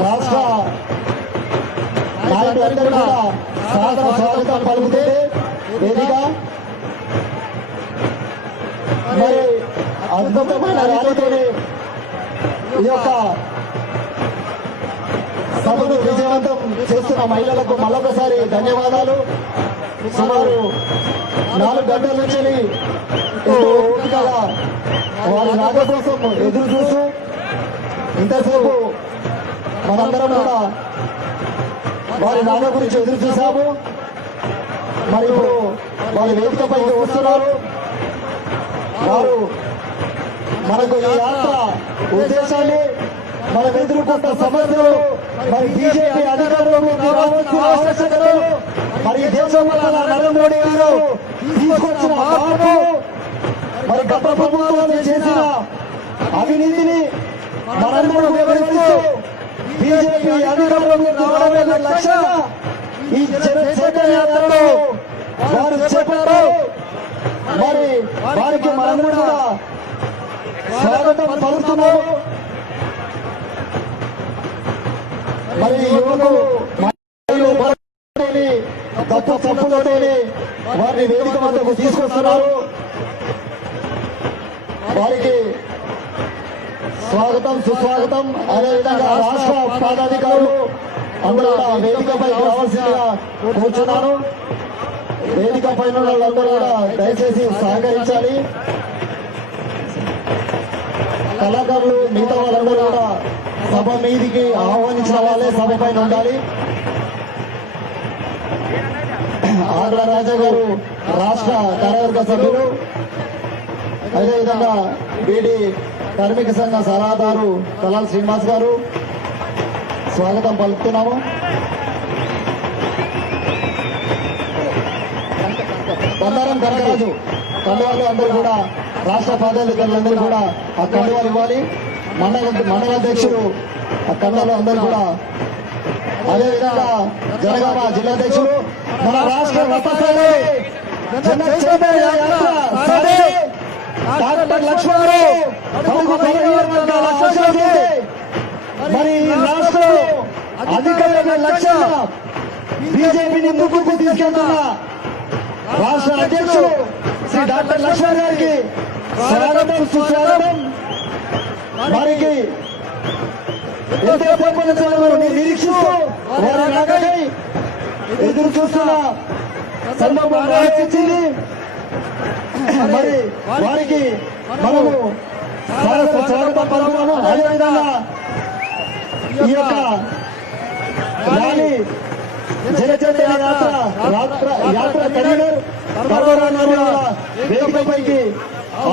రాష్ట్ర నాయకులందరూ కూడా సాదర స్వాగతం పలుకుతే వేదిక మరి అద్భుతమైన ర్యాలీతోనే ఈ యొక్క సభను విజయవంతం చేస్తున్న మహిళలకు మరొకసారి ధన్యవాదాలు. సుమారు 4 గంటల నుంచి ఎంతో ఓపికగా వారి రాక కోసం ఎదురు చూస్తూ ఇంతసేపు మనందరం కూడా వారి నాన్న గురించి ఎదురు చూసాము. మరి ఇప్పుడు వారి వేదికపైకి వస్తున్నారు. వారు మనకు ఈ యాత్ర ఉద్దేశాన్ని, మనం ఎదుర్కొంటున్న సమస్యలు, మరి బీజేపీ అధికారంలోకి రావాల్సిన ఆవశ్యకతలు, మరి దేశంలో నరేంద్ర మోడీ గారు తీసుకొచ్చిన మార్పు, మరి గత ప్రభుత్వాలు చేసిన అవినీతిని మనందరూ వివరిస్తూ బీజేపీ అధికారంలోకి రావడమే లక్ష్యంగా ఈ చైతన్య యాత్రలో వారు చెప్పారు. మరి వారికి మనందరూ కూడా స్వాగతం పలుకుతున్నాము. మరి యువకులు తప్పు తప్పులతోనే వారిని వేదిక వద్దకు తీసుకొస్తున్నారు. వారికి స్వాగతం సుస్వాగతం. అదేవిధంగా రాష్ట్ర పదాధికారులు అందరూ కూడా వేదికపై రావాల్సిందిగా కూర్చున్నాను. వేదిక పైన వాళ్ళందరూ కూడా దయచేసి సహకరించాలి. కళాకారులు మిగతా వాళ్ళందరూ కూడా సభ మీదికి ఆహ్వానించిన వాళ్ళే సభ పైన ఉండాలి. ఆర్ల రాజా గారు రాష్ట్ర కార్యవర్గ సభ్యులు, అదేవిధంగా బీడీ కార్మిక సంఘ సలహాదారు కలాల్ శ్రీనివాస్ గారు స్వాగతం పలుకుతున్నాము. బండారం కనకరాజు కండువాలు అందరూ కూడా రాష్ట్ర పదాధికారులందరూ కూడా ఆ కండువాలు ఇవ్వాలి. మండల అధ్యక్షుడు ఆ కండువాలు అందరూ కూడా, అదేవిధంగా జనగామ జిల్లాధ్యక్షుడు, మన రాష్ట్ర రథసారి డాక్టర్ లక్ష్మణరావు బడుగు బలహీన వర్గాల అసోసియేషన్, మరి రాష్ట్రంలో అధికారమైన లక్ష్యంగా బీజేపీని ముందుకు తీసుకెళ్తున్న రాష్ట్ర అధ్యక్షుడు శ్రీ డాక్టర్ లక్ష్మణ్ గారికి స్వాగతం సుస్వాగతం. వారికి ఎంతో పరిపాలన నిరీక్షిస్తూ వారి నాకై ఎదురు చూస్తున్న సందర్భం వచ్చింది. మరి వారికి మనము స్వాగతం పలుకున్నాము. అదేవిధంగా ఈ యొక్క ర్యాలీ జనచైతన్య యాత్ర కన్వీనర్ కర్వరావు వేదికపైకి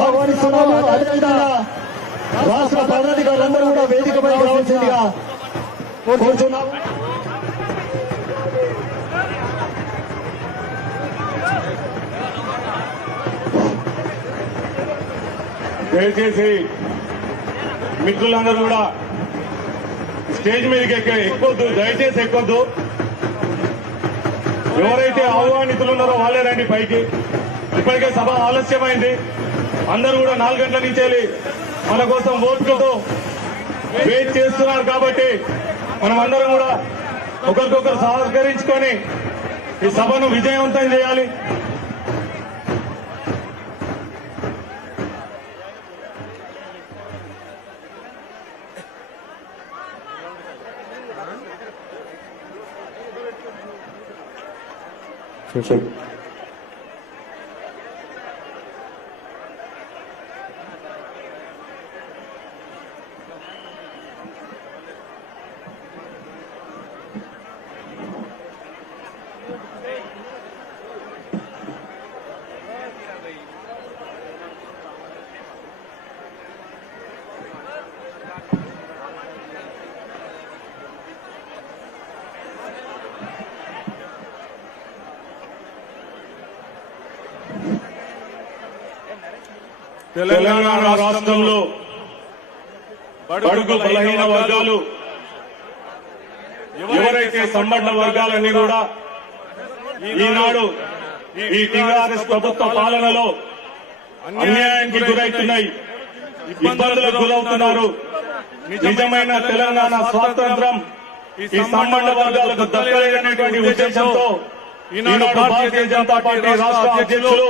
ఆహ్వానిస్తున్నాము. అదేవిధంగా రాష్ట్ర పదాధికారులందరూ కూడా వేదికపైకి రావాల్సిందిగా కోరుతున్నాము. దయచేసి మిత్రులందరూ కూడా స్టేజ్ మీదకి ఎక్కొద్దు, దయచేసి ఎక్కొద్దు. ఎవరైతే ఆహ్వానితులు ఉన్నారో వాళ్ళే రండి పైకి. ఇప్పటికే సభ ఆలస్యమైంది. అందరూ కూడా 4 గంటల నుంచి వెళ్ళి మన కోసం ఓట్లతో వెయిట్ చేస్తున్నారు. కాబట్టి మనం అందరం కూడా ఒకరికొకరు సహకరించుకొని ఈ సభను విజయవంతం చేయాలి. తెలంగాణ రాష్ట్రంలో బడుగు బలహీన వర్గాలు ఎవరైతే సంబంధ వర్గాలన్నీ కూడా ఈనాడు ఈ టీఆర్ఎస్ ప్రభుత్వ పాలనలో అన్యాయానికి గురవుతున్నాయి, ఇబ్బందులకు గురవుతున్నారు. నిజమైన తెలంగాణ స్వాతంత్రం ఈ సంబంధ వర్గాలకు దక్కలేనటువంటి ఉద్దేశంతో ఈనాడు భారతీయ జనతా పార్టీ రాష్ట్ర అధ్యక్షులు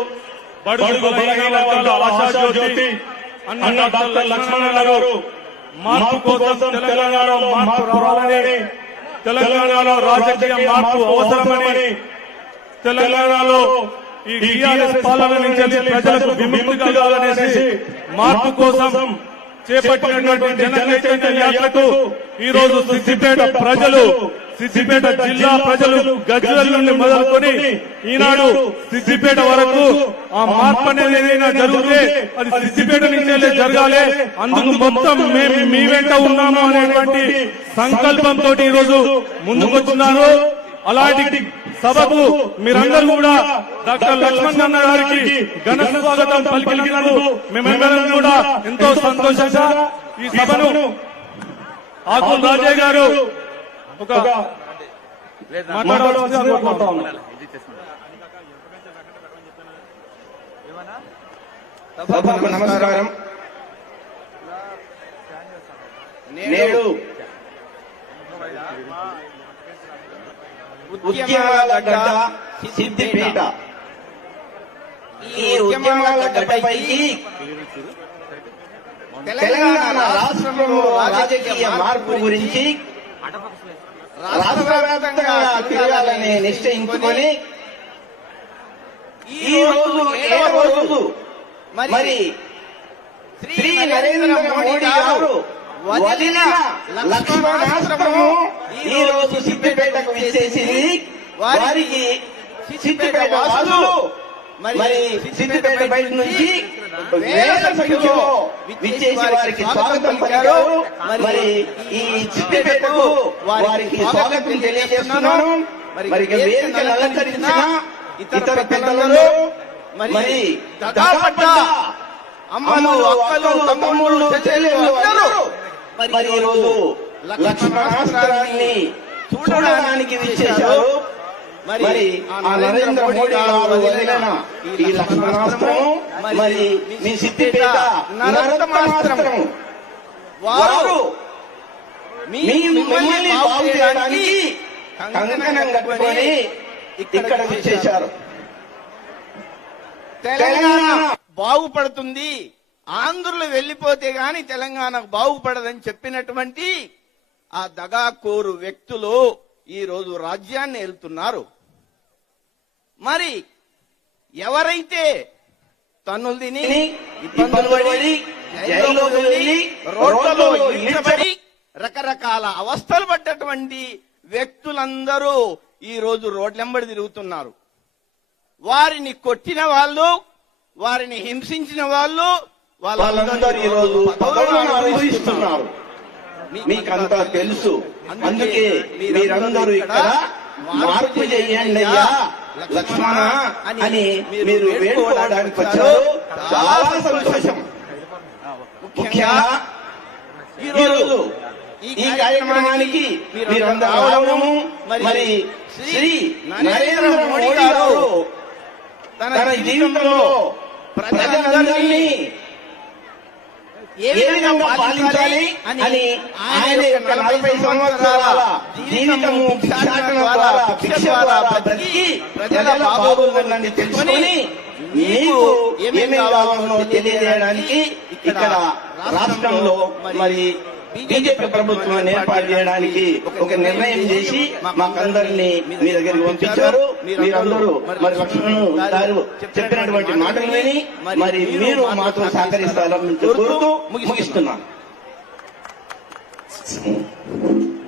బడుగు బలహీన వర్గాల ఆశాజ్యోతి అన్న డాక్టర్ లక్ష్మణరావు గారు మార్పు కోసం తెలంగాణలో మార్పు రావాలని తెలంగాణలో రాజకీయ మార్పు అవసరమని, తెలంగాణలో ఈ టీఆర్ఎస్ పాలన నుంచి ప్రజలకు విముక్తి కలగాలనేసి మార్పు కోసం చేపట్టినటువంటి జన చైతన్య యాత్రకు ఈ రోజు సిద్దిపేట ప్రజలు, సిద్దిపేట జిల్లా ప్రజలు గజ్వేల్ నుండి మొదలుకొని ఈనాడు సిద్దిపేట వరకు ఆ మార్పు అనేది ఏదైనా జరిగితే అది సిద్దిపేట నుంచే జరగాలి, అందుకు మొత్తం మేము మీ వెంట ఉన్నాము అనేటువంటి సంకల్పంతో ఈ రోజు ముందుకొచ్చున్నారు. అలాంటి సభకు మీరందరూ కూడా డాక్టర్ లక్ష్మణ్ అన్న గారికి ఘన స్వాగతం పలికినందుకు మేమందరం కూడా ఎంతో సంతోషంగా ఈ సభను ఆకుల రాజయ్య గారు ఒక మాట్లాడవలసిందిగా కోరుతా ఉన్నాను. సభకు నమస్కారం. నేడు ఉద్యమాల గడ్డ సిద్దిపేట. ఈ ఉద్యమాల గడ్డపైకి తెలంగాణ రాష్ట్రంలో రాజకీయ మార్పు గురించి రాష్ట్ర వ్యాప్తంగా తిరగాలని నిశ్చయించుకొని ఈ రోజు రోజు మరి శ్రీ నరేంద్ర మోడీ గారు వదిలిన లక్ష్మణాశ్రమము ఈ రోజు సిద్దిపేటకు విచ్చేసింది. వారికి సిద్దిపేట వాసులు మరి సిద్దిపేట బయట నుంచి వేల సంఖ్యలో విచ్చేసి వారికి స్వాగతం పలికారు. మరి ఈ సిద్దిపేటకు వారికి స్వాగతం తెలియజేస్తున్నాను. మరి వేదికను అలంకరించిన ఇతర పెద్దలలో మరి దాదాపు అమ్మలు, అక్కలు, తమ్ముళ్ళు, చెల్లెళ్ళు అందరూ మరి ఈ రోజు లక్ష్మణాస్త్రాన్ని చూడడానికి విచ్చేశారు. మరి ఆ నరేంద్ర మోడీ గారు వదిలిన ఈ లక్ష్మణాస్త్రము మరి మీ సిద్దిపేట నరోత్తమాస్త్రము. వారు మిమ్మల్ని బాగు చేయడానికి కంకణం కట్టుకొని ఇక్కడ విచ్చేశారు. తెలంగాణ బాగుపడుతుంది, ఆంధ్రులు వెళ్లిపోతే గాని తెలంగాణకు బాగుపడదని చెప్పినటువంటి ఆ దగాకోరు వ్యక్తులు ఈ రోజు రాజ్యాన్ని ఏలుతున్నారు. మరి ఎవరైతే తన్నులు తిని ఇబ్బందులు పడి జైల్లో వెళ్లి రోడ్లలో ఇరుకబడి రకరకాల అవస్థలు పడ్డటువంటి వ్యక్తులందరూ ఈ రోజు రోడ్లెంబడి తిరుగుతున్నారు. వారిని కొట్టిన వాళ్ళు, వారిని హింసించిన వాళ్ళు, వాళ్ళందరూ ఈ రోజు పదవులను అనుభవిస్తున్నారు. మీకంతా తెలుసు. అందుకే మీరందరూ ఇక్కడ మార్పు చేయండి అయ్యా లక్ష్మణ అని మీరు వేడుకోవడానికి వచ్చారు. చాలా సంతోషం. ముఖ్యంగా ఈరోజు ఈ కార్యక్రమానికి మీరందరూ రావడము, మరి శ్రీ నరేంద్ర మోడీ గారు తన జీవితంలో ప్రజలందరినీ ఏ విధంగా పాలించాలి అని ఆయన యొక్క 40 సంవత్సరాల జీవితము భిక్షాటన ద్వారా, భిక్ష ద్వారా బ్రతికి ప్రజల బాగోగులన్నీ తెలుసుకొని మీకు ఏమేమి కావాలో తెలియజేయడానికి ఇక్కడ రాష్ట్రంలో మరి బీజేపీ ప్రభుత్వాన్ని ఏర్పాటు చేయడానికి ఒక నిర్ణయం చేసి మాకందరినీ మీ దగ్గరికి పంపించారు. మీరందరూ మరి లక్ష్మణ్ గారు చెప్పినటువంటి మాటలు విని మరి మీరు మాతో సహకరిస్తారని కోరుతూ ముగిస్తున్నాను.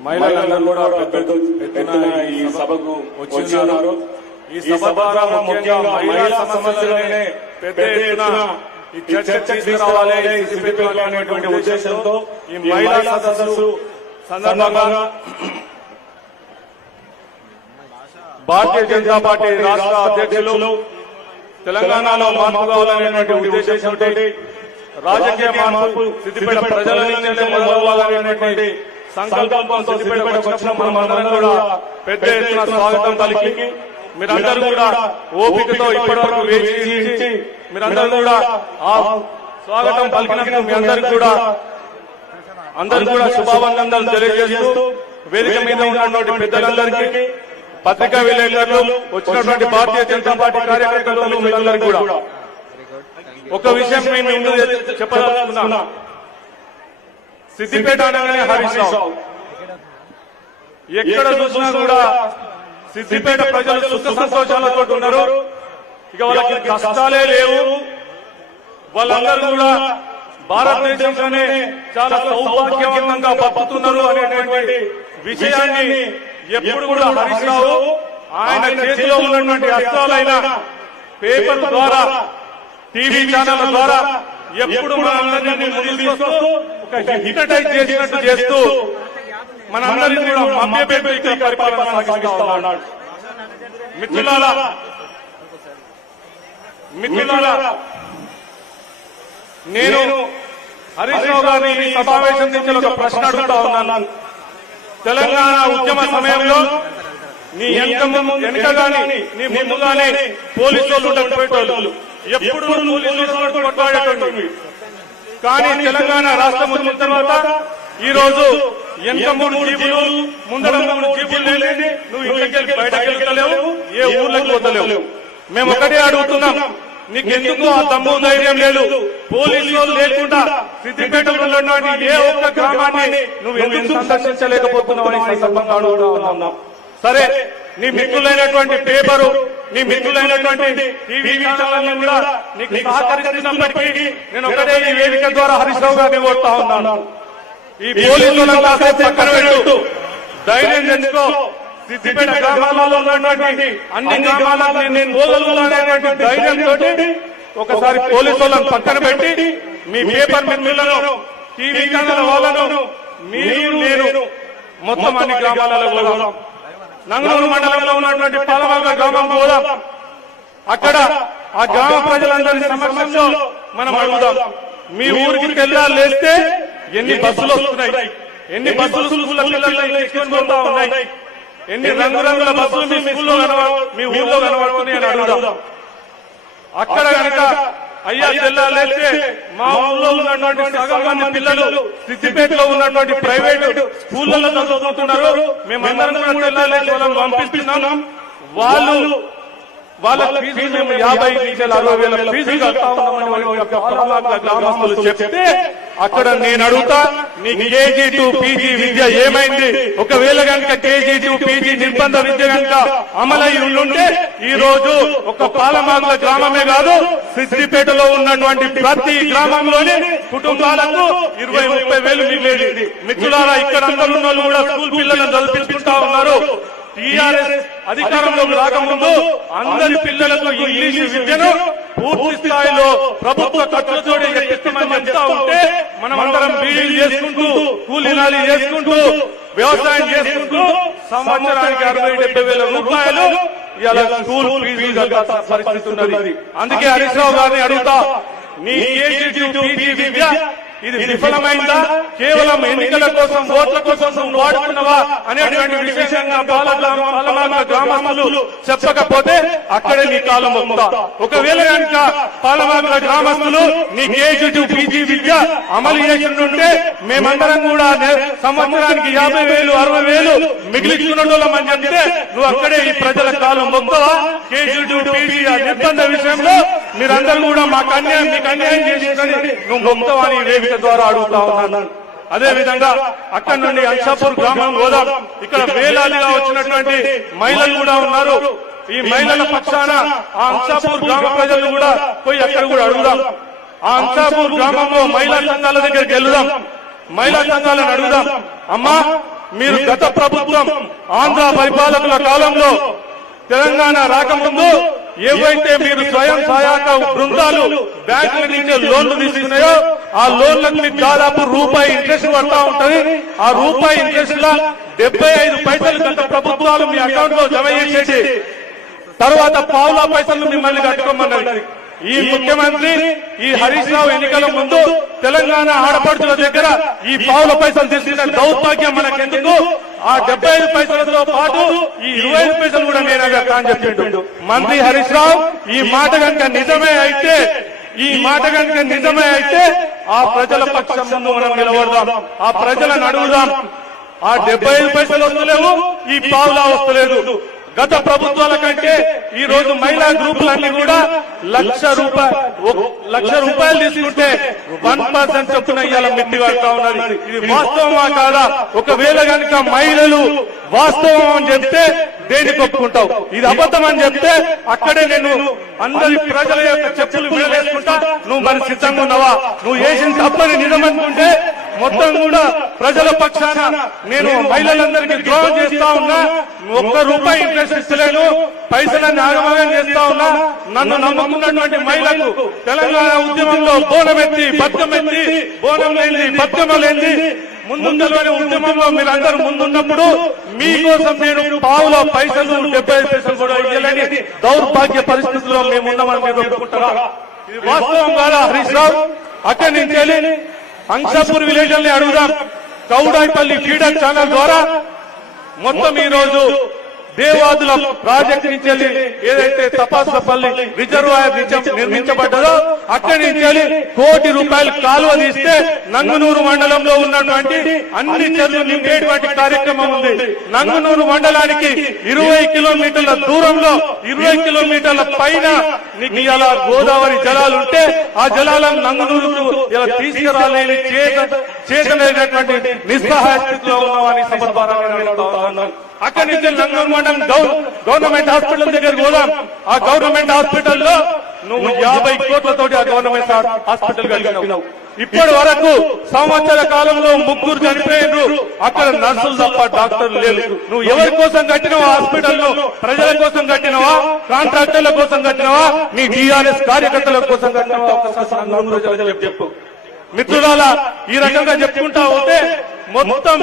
మహిళలందరూ కూడా పెద్ద ఎత్తున ఈ సభకు వచ్చినారు. ఈ సభ ముఖ్యంగా మహిళా సమస్యలనే పెద్ద ఎత్తున ఈ చర్చ తీసుకురావాలి సిద్దిపేటలో అనేటువంటి ఉద్దేశంతో ఈ మహిళా సదస్సు సందర్భంగా భారతీయ జనతా పార్టీ రాష్ట్ర అధ్యక్షులు తెలంగాణలో మార్పు కావాలనేటువంటి ఉద్దేశంతో రాజకీయ మార్పు సిద్దిపేట ప్రజల నుంచి మొదలవ్వాలనేటువంటి సంకల్పంతో సిద్దిపేటకు వచ్చినప్పుడు మనందరం కూడా పెద్ద ఎత్తున స్వాగతం పలికి మీరందరూ కూడా ఓపికతో ఇప్పటివరకు వేచి మీరందరూ కూడా ఆ స్వాగతం పలికినందుకు మీ అందరికీ కూడా శుభాభినందనలు తెలియజేస్తూ వేదిక మీద ఉన్నటువంటి పెద్దలందరికీ, పత్రికా విలేకరులు, వచ్చినటువంటి భారతీయ జనతా పార్టీ కార్యకర్తలు మీరందరికీ కూడా ఒక విషయం మేము ముందు చెప్పదలుచుకున్నా. సిద్దిపేట అనగానే హరీష్ రావు, ఎక్కడ చూసినా కూడా సిద్దిపేట ప్రజలు సుఖ సంతోషాలతో ఉన్నారు. ఇక వాళ్ళకి కష్టాలే లేవు. వాళ్ళందరూ కూడా భారతదేశంలోనే చాలా సౌభాగ్యవంతంగా బతుకుతున్నారు అనేటువంటి విషయాన్ని ఎప్పుడు కూడా హరీష్ రావు ఆయన చేతిలో ఉన్నటువంటి అస్త్రాలైన పేపర్ ద్వారా, టీవీ ఛానల్ ద్వారా ఎప్పుడు మనందరినీ ముందుకు తీసుకొస్తూ ఒక హిప్నటైజ్ చేసినట్టు చేస్తూ మనందరినీ కూడా మభ్యపెట్టి పరిపాలన సాగిస్తా ఉన్నాడు. మిత్రులారా, నేను హరీష్ రావు గారిని ఈ సమావేశం నుంచి ఒక ప్రశ్న అడుగుతా ఉన్నాను. తెలంగాణ ఉద్యమ సమయంలో నీ వెనుక గాని నీ ముందుగానే పోలీసు వాళ్ళు ఉండకపోయేటోళ్ళు, ఎప్పుడు పోలీసులు కొట్లాడేటోళ్ళు. కానీ తెలంగాణ రాష్ట్రం వచ్చిన తర్వాత ఈ రోజు ఎంత 3 జీబులు ముందర 3 జీబులు లేని నువ్వు ఇంటికి బయటకు వెళ్తలేవు, ఏ ఊర్లకు పోతలేవు. మేము ఒకటే అడుగుతున్నాం, నీకెందుకు ఆ దమ్ము ధైర్యం లేదు? పోలీసులు లేకుండా సిద్దిపేటలో ఉన్నటువంటి ఏ ఒక్క గ్రామాన్ని నువ్వు ఎందుకు సందర్శించలేకపోతున్నావు అని సందర్భంగా అడుగుతా ఉన్నాం. సరే, నీ మిత్రులైనటువంటి పేపరు, నీ మిత్రులైనటువంటి టీవీ ఛానల్ కూడా నీకు సహకరిస్తున్నప్పటికీ నేను ఒకటే ఈ వేదిక ద్వారా హరీష్ రావు గారిని కోరుతా ఉన్నాను, ఈ పోలీసులను కాసేపు పక్కన పెట్టు, ధైర్యం తెచ్చుకో. సిద్దిపేట గ్రామాలలో ఉన్నటువంటి అన్ని గ్రామాలను నేను పోగలుగుతాననేటువంటి ధైర్యంతో ఒకసారి పోలీసులను పక్కన పెట్టి మీ పేపర్ మిత్రులను, టీవీ ఛానల్ వాళ్ళను, మీరు నేను మొత్తం అన్ని గ్రామాలలో పోదాం. నంగనూరు మండలంలో ఉన్నటువంటి పాలవాక గ్రామం పోదాం. అక్కడ ఆ గ్రామ ప్రజలందరి సమక్షంలో మనం అడుగుదాం, మీ ఊరికి తెల్లాలేస్తే ఎన్ని బస్సులు వస్తున్నాయి, ఎన్ని బస్సులు స్కూళ్ళ పిల్లలు ఎక్కించుకొని పోతా ఉన్నాయి, ఎన్ని రంగురంగుల బస్సులు మీ స్కూల్లో మీ ఊళ్ళో కనబడుతున్నాయి అని అడుగుదాం. అక్కడ కనుక అయ్యా తెల్లాలేస్తే మా ఊళ్ళో ఉన్నటువంటి సగం మంది పిల్లలు సిద్దిపేటలో ఉన్నటువంటి ప్రైవేట్ స్కూళ్లలో చదువుతున్నారు, మేమందరం కూడా తెల్లాలేసి వాళ్ళని పంపిస్తున్నాం. వాళ్ళ ఫీజు మేము 50,000 ఫీజు కడతా ఉన్నామని గ్రామస్తులు చెప్తే అక్కడ నేను అడుగుతా, నీకు కేజీ టు పీజీ విద్య ఏమైంది? ఒకవేళ కనుక కేజీ టు పీజీ నిర్బంధ విద్య కనుక అమలై ఉంటే ఈ రోజు ఒక పాలమాల గ్రామమే కాదు, సిద్దిపేటలో ఉన్నటువంటి ప్రతి గ్రామంలోనే కుటుంబాలకు 20-30 వేలు మిగిలేది. మిత్రులారా, ఇక్కడ అందరూ ఉన్న వాళ్ళు కూడా స్కూల్ పిల్లలను చదివించుకుంటా ఉన్నారు. టీఆర్ఎస్ అధికారంలోకి రాకముందు అందరి పిల్లలకు ఇంగ్లీష్ విద్యను పూర్తి స్థాయిలో ప్రభుత్వ ఖర్చులతో ఎక్కిస్తామని చెప్తా ఉంటే మనం అందరం బీడీలు చేసుకుంటూ, కూలీనాలు చేసుకుంటూ, వ్యవసాయం చేసుకుంటూ సంవత్సరానికి 60-70 వేల రూపాయలు ఇలా స్కూల్ ఫీజులు కట్టాల్సిన పరిస్థితి ఉన్నది. అందుకే హరీష్ రావు గారిని అడుగుతా, నీ కేజీ టు పీజీ విద్య ఇది విఫలమైందా? కేవలం ఎన్నికల కోసం, ఓట్ల కోసం నువ్వు వాడుతున్నావా అనేటువంటి విశేషంగా పాలమాల గ్రామస్తులు చెప్పకపోతే అక్కడే నీ కాలం మొత్తం. ఒకవేళ కనుక పాలమాల గ్రామస్తులు నీ కేజీ టు పీజీ విద్య అమలు చేస్తుంటే మేమందరం కూడా సంవత్సరానికి 50,000, 60,000 మిగిలించుకున్నోళ్ళమని చెప్తే నువ్వు అక్కడే ఈ ప్రజల కాలం మొత్తవా? కేజీ టు పీజీ నిర్బంధ విషయంలో మీరందరూ కూడా మీకు అన్యాయం చేసిందని నువ్వు మొత్తం అని వేదిక ద్వారా అడుగుతా ఉన్నాను. అదే విధంగా అక్కడి నుండి అంశాపూర్ గ్రామం పోదాం. ఇక్కడ వేలాదిగా వచ్చినటువంటి మహిళలు కూడా ఉన్నారు. ఈ మహిళల పక్షాన ఆ అంశాపూర్ గ్రామ ప్రజలు కూడా పోయి అక్కడ కూడా అడుగుదాం. ఆ అంశాపూర్ గ్రామంలో మహిళా సంఘాల దగ్గరికి వెళ్దాం, మహిళా సంఘాలను అడుగుదాం, అమ్మా మీరు గత ప్రభుత్వం ఆంధ్ర పరిపాలకుల కాలంలో తెలంగాణ రాకముందు ఏవైతే మీరు స్వయం సహాయక బృందాలు బ్యాంకుల నుంచి లోన్లు తీసుకున్నాయో ఆ లోన్లకు మీకు దాదాపు రూపాయి ఇంట్రెస్ట్ పడతా ఉంటది. ఆ రూపాయి ఇంట్రెస్ట్ లా 75 పైసలు గత ప్రభుత్వాలు మీ అకౌంట్ లో జమ చేసేసి తర్వాత పావులా పైసలు మిమ్మల్ని కట్టుకోమన్నది. ఈ ముఖ్యమంత్రి ఈ హరీష్ రావు ఎన్నికల ముందు తెలంగాణ ఆడపడుచుల దగ్గర ఈ పావుల పైసలు తీసుకున్న దౌర్భాగ్యం మనకెందుకు? ఆ 75 పైసలతో పాటు ఈ 25 పైసలు కూడా నేనే అని చెప్పిండు మంత్రి హరీష్ రావు. ఈ మాట కనుక నిజమే అయితే ఆ ప్రజల పక్షం ముందు మనం నిలబడదాం, ఆ ప్రజలను అడుగుదాం. ఆ 75 పైసలు వస్తలేవు, ఈ పావులా వస్తలేదు. గత ప్రభుత్వాల కంటే ఈ రోజు మహిళా గ్రూపులన్నీ కూడా లక్ష రూపాయలు తీసుకుంటే 1% చొప్పున ఇవాళ మిట్టి పడతా ఉన్నది. ఇది వాస్తవమా కాదా? ఒకవేళ కనుక మహిళలు వాస్తవం అని చెప్తే దేనికి ఒప్పుకుంటావు? ఇది అబద్ధం అని చెప్తే అక్కడే నేను అందరి ప్రజల యొక్క చెప్పులు విడలేసుకుంటా. నువ్వు మరి సిద్ధంగా ఉన్నావా? నువ్వు చేసిన తప్పని నిజమనుకుంటే మొత్తం కూడా ప్రజల పక్షాన నేను మహిళలందరికీ ద్రోహం చేస్తా ఉన్నా. ₹1 ఇంట్రెస్ట్ ఇస్తలేను, పైసలన్నీ ఆగమనం చేస్తా ఉన్నా. నన్ను నమ్ముకున్నటువంటి మహిళలకు తెలంగాణ ఉద్యమంలో బోనమెత్తి బతుకమెత్తి బోనం లేని బతుకమ్మ లేని ముందులోని ఉద్యమంలో మీరందరూ ముందున్నప్పుడు మీకోసం నేను పావుల పైసలు 75 పైసలు కూడా ఇవ్వలేని దౌర్భాగ్య పరిస్థితుల్లో మేము ఉన్నామని మీరు ఒప్పుకుంటారా? ఇది వాస్తవం కాదా హరీష్ రావు? అక్కడి నుంచి వెళ్ళి అంశాపూర్ విలేజ్ ని అడుగుదాం. కౌడాయిపల్లి ఫీడర్ ఛానల్ ద్వారా మొత్తం ఈ రోజు దేవాదుల ప్రాజెక్టు నుంచి వెళ్ళి ఏదైతే తపాసపల్లి రిజర్వాయర్ నిర్మించబడ్డదో అక్కడి నుంచి వెళ్ళి ₹1 కోటి కాలువ తీస్తే నంగునూరు మండలంలో ఉన్నటువంటి అన్ని చెరువులు నింపేటువంటి కార్యక్రమం ఉంది. నంగునూరు మండలానికి 20 కిలోమీటర్ల దూరంలో 20 కిలోమీటర్ల పైన ఇలా గోదావరి జలాలు ఉంటే ఆ జలాలను నంగునూరుకు ఇలా తీసుకురాలేని చేతనైనటువంటి నిస్సహాయ స్థితిలో ఉన్నామని సందర్భంగా అక్కడి నుంచి నంగూరు మండలం గవర్నమెంట్ హాస్పిటల్ దగ్గరికి పోదాం. ఆ గవర్నమెంట్ హాస్పిటల్లో నువ్వు 50 కోట్లతోటి ఆ గవర్నమెంట్ హాస్పిటల్ కలిగినావు. ఇప్పటి వరకు సంవత్సర కాలంలో 3 చనిపోయినారు. అక్కడ నర్సులు తప్ప డాక్టర్లు లేరు. నువ్వు ఎవరి కోసం కట్టినవా హాస్పిటల్లో? ప్రజల కోసం కట్టినవా? కాంట్రాక్టర్ల కోసం కట్టినవా? నీ టీఆర్ఎస్ కార్యకర్తల కోసం కట్టినవా? ఒకసారి చెప్పు మిత్రులారా. ఈ రకంగా చెప్పుకుంటా ఉంటే మొత్తం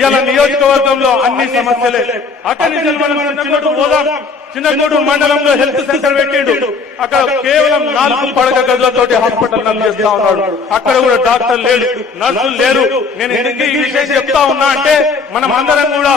ఇలా నియోజకవర్గంలో అన్ని సమస్యలే. అక్కడి నుంచి మనం చిన్నగూడు పోదాం. చిన్నగూడు మండలంలో హెల్త్ సెంటర్ పెట్టిండు. అక్కడ కేవలం 4 పడక గదులతోటి హాస్పిటల్ రన్ చేస్తా ఉన్నాడు. అక్కడ కూడా డాక్టర్ లేడు, నర్సులు లేరు. నేను ఎందుకు ఈ విషయం చెప్తా ఉన్నా అంటే మనం అందరం కూడా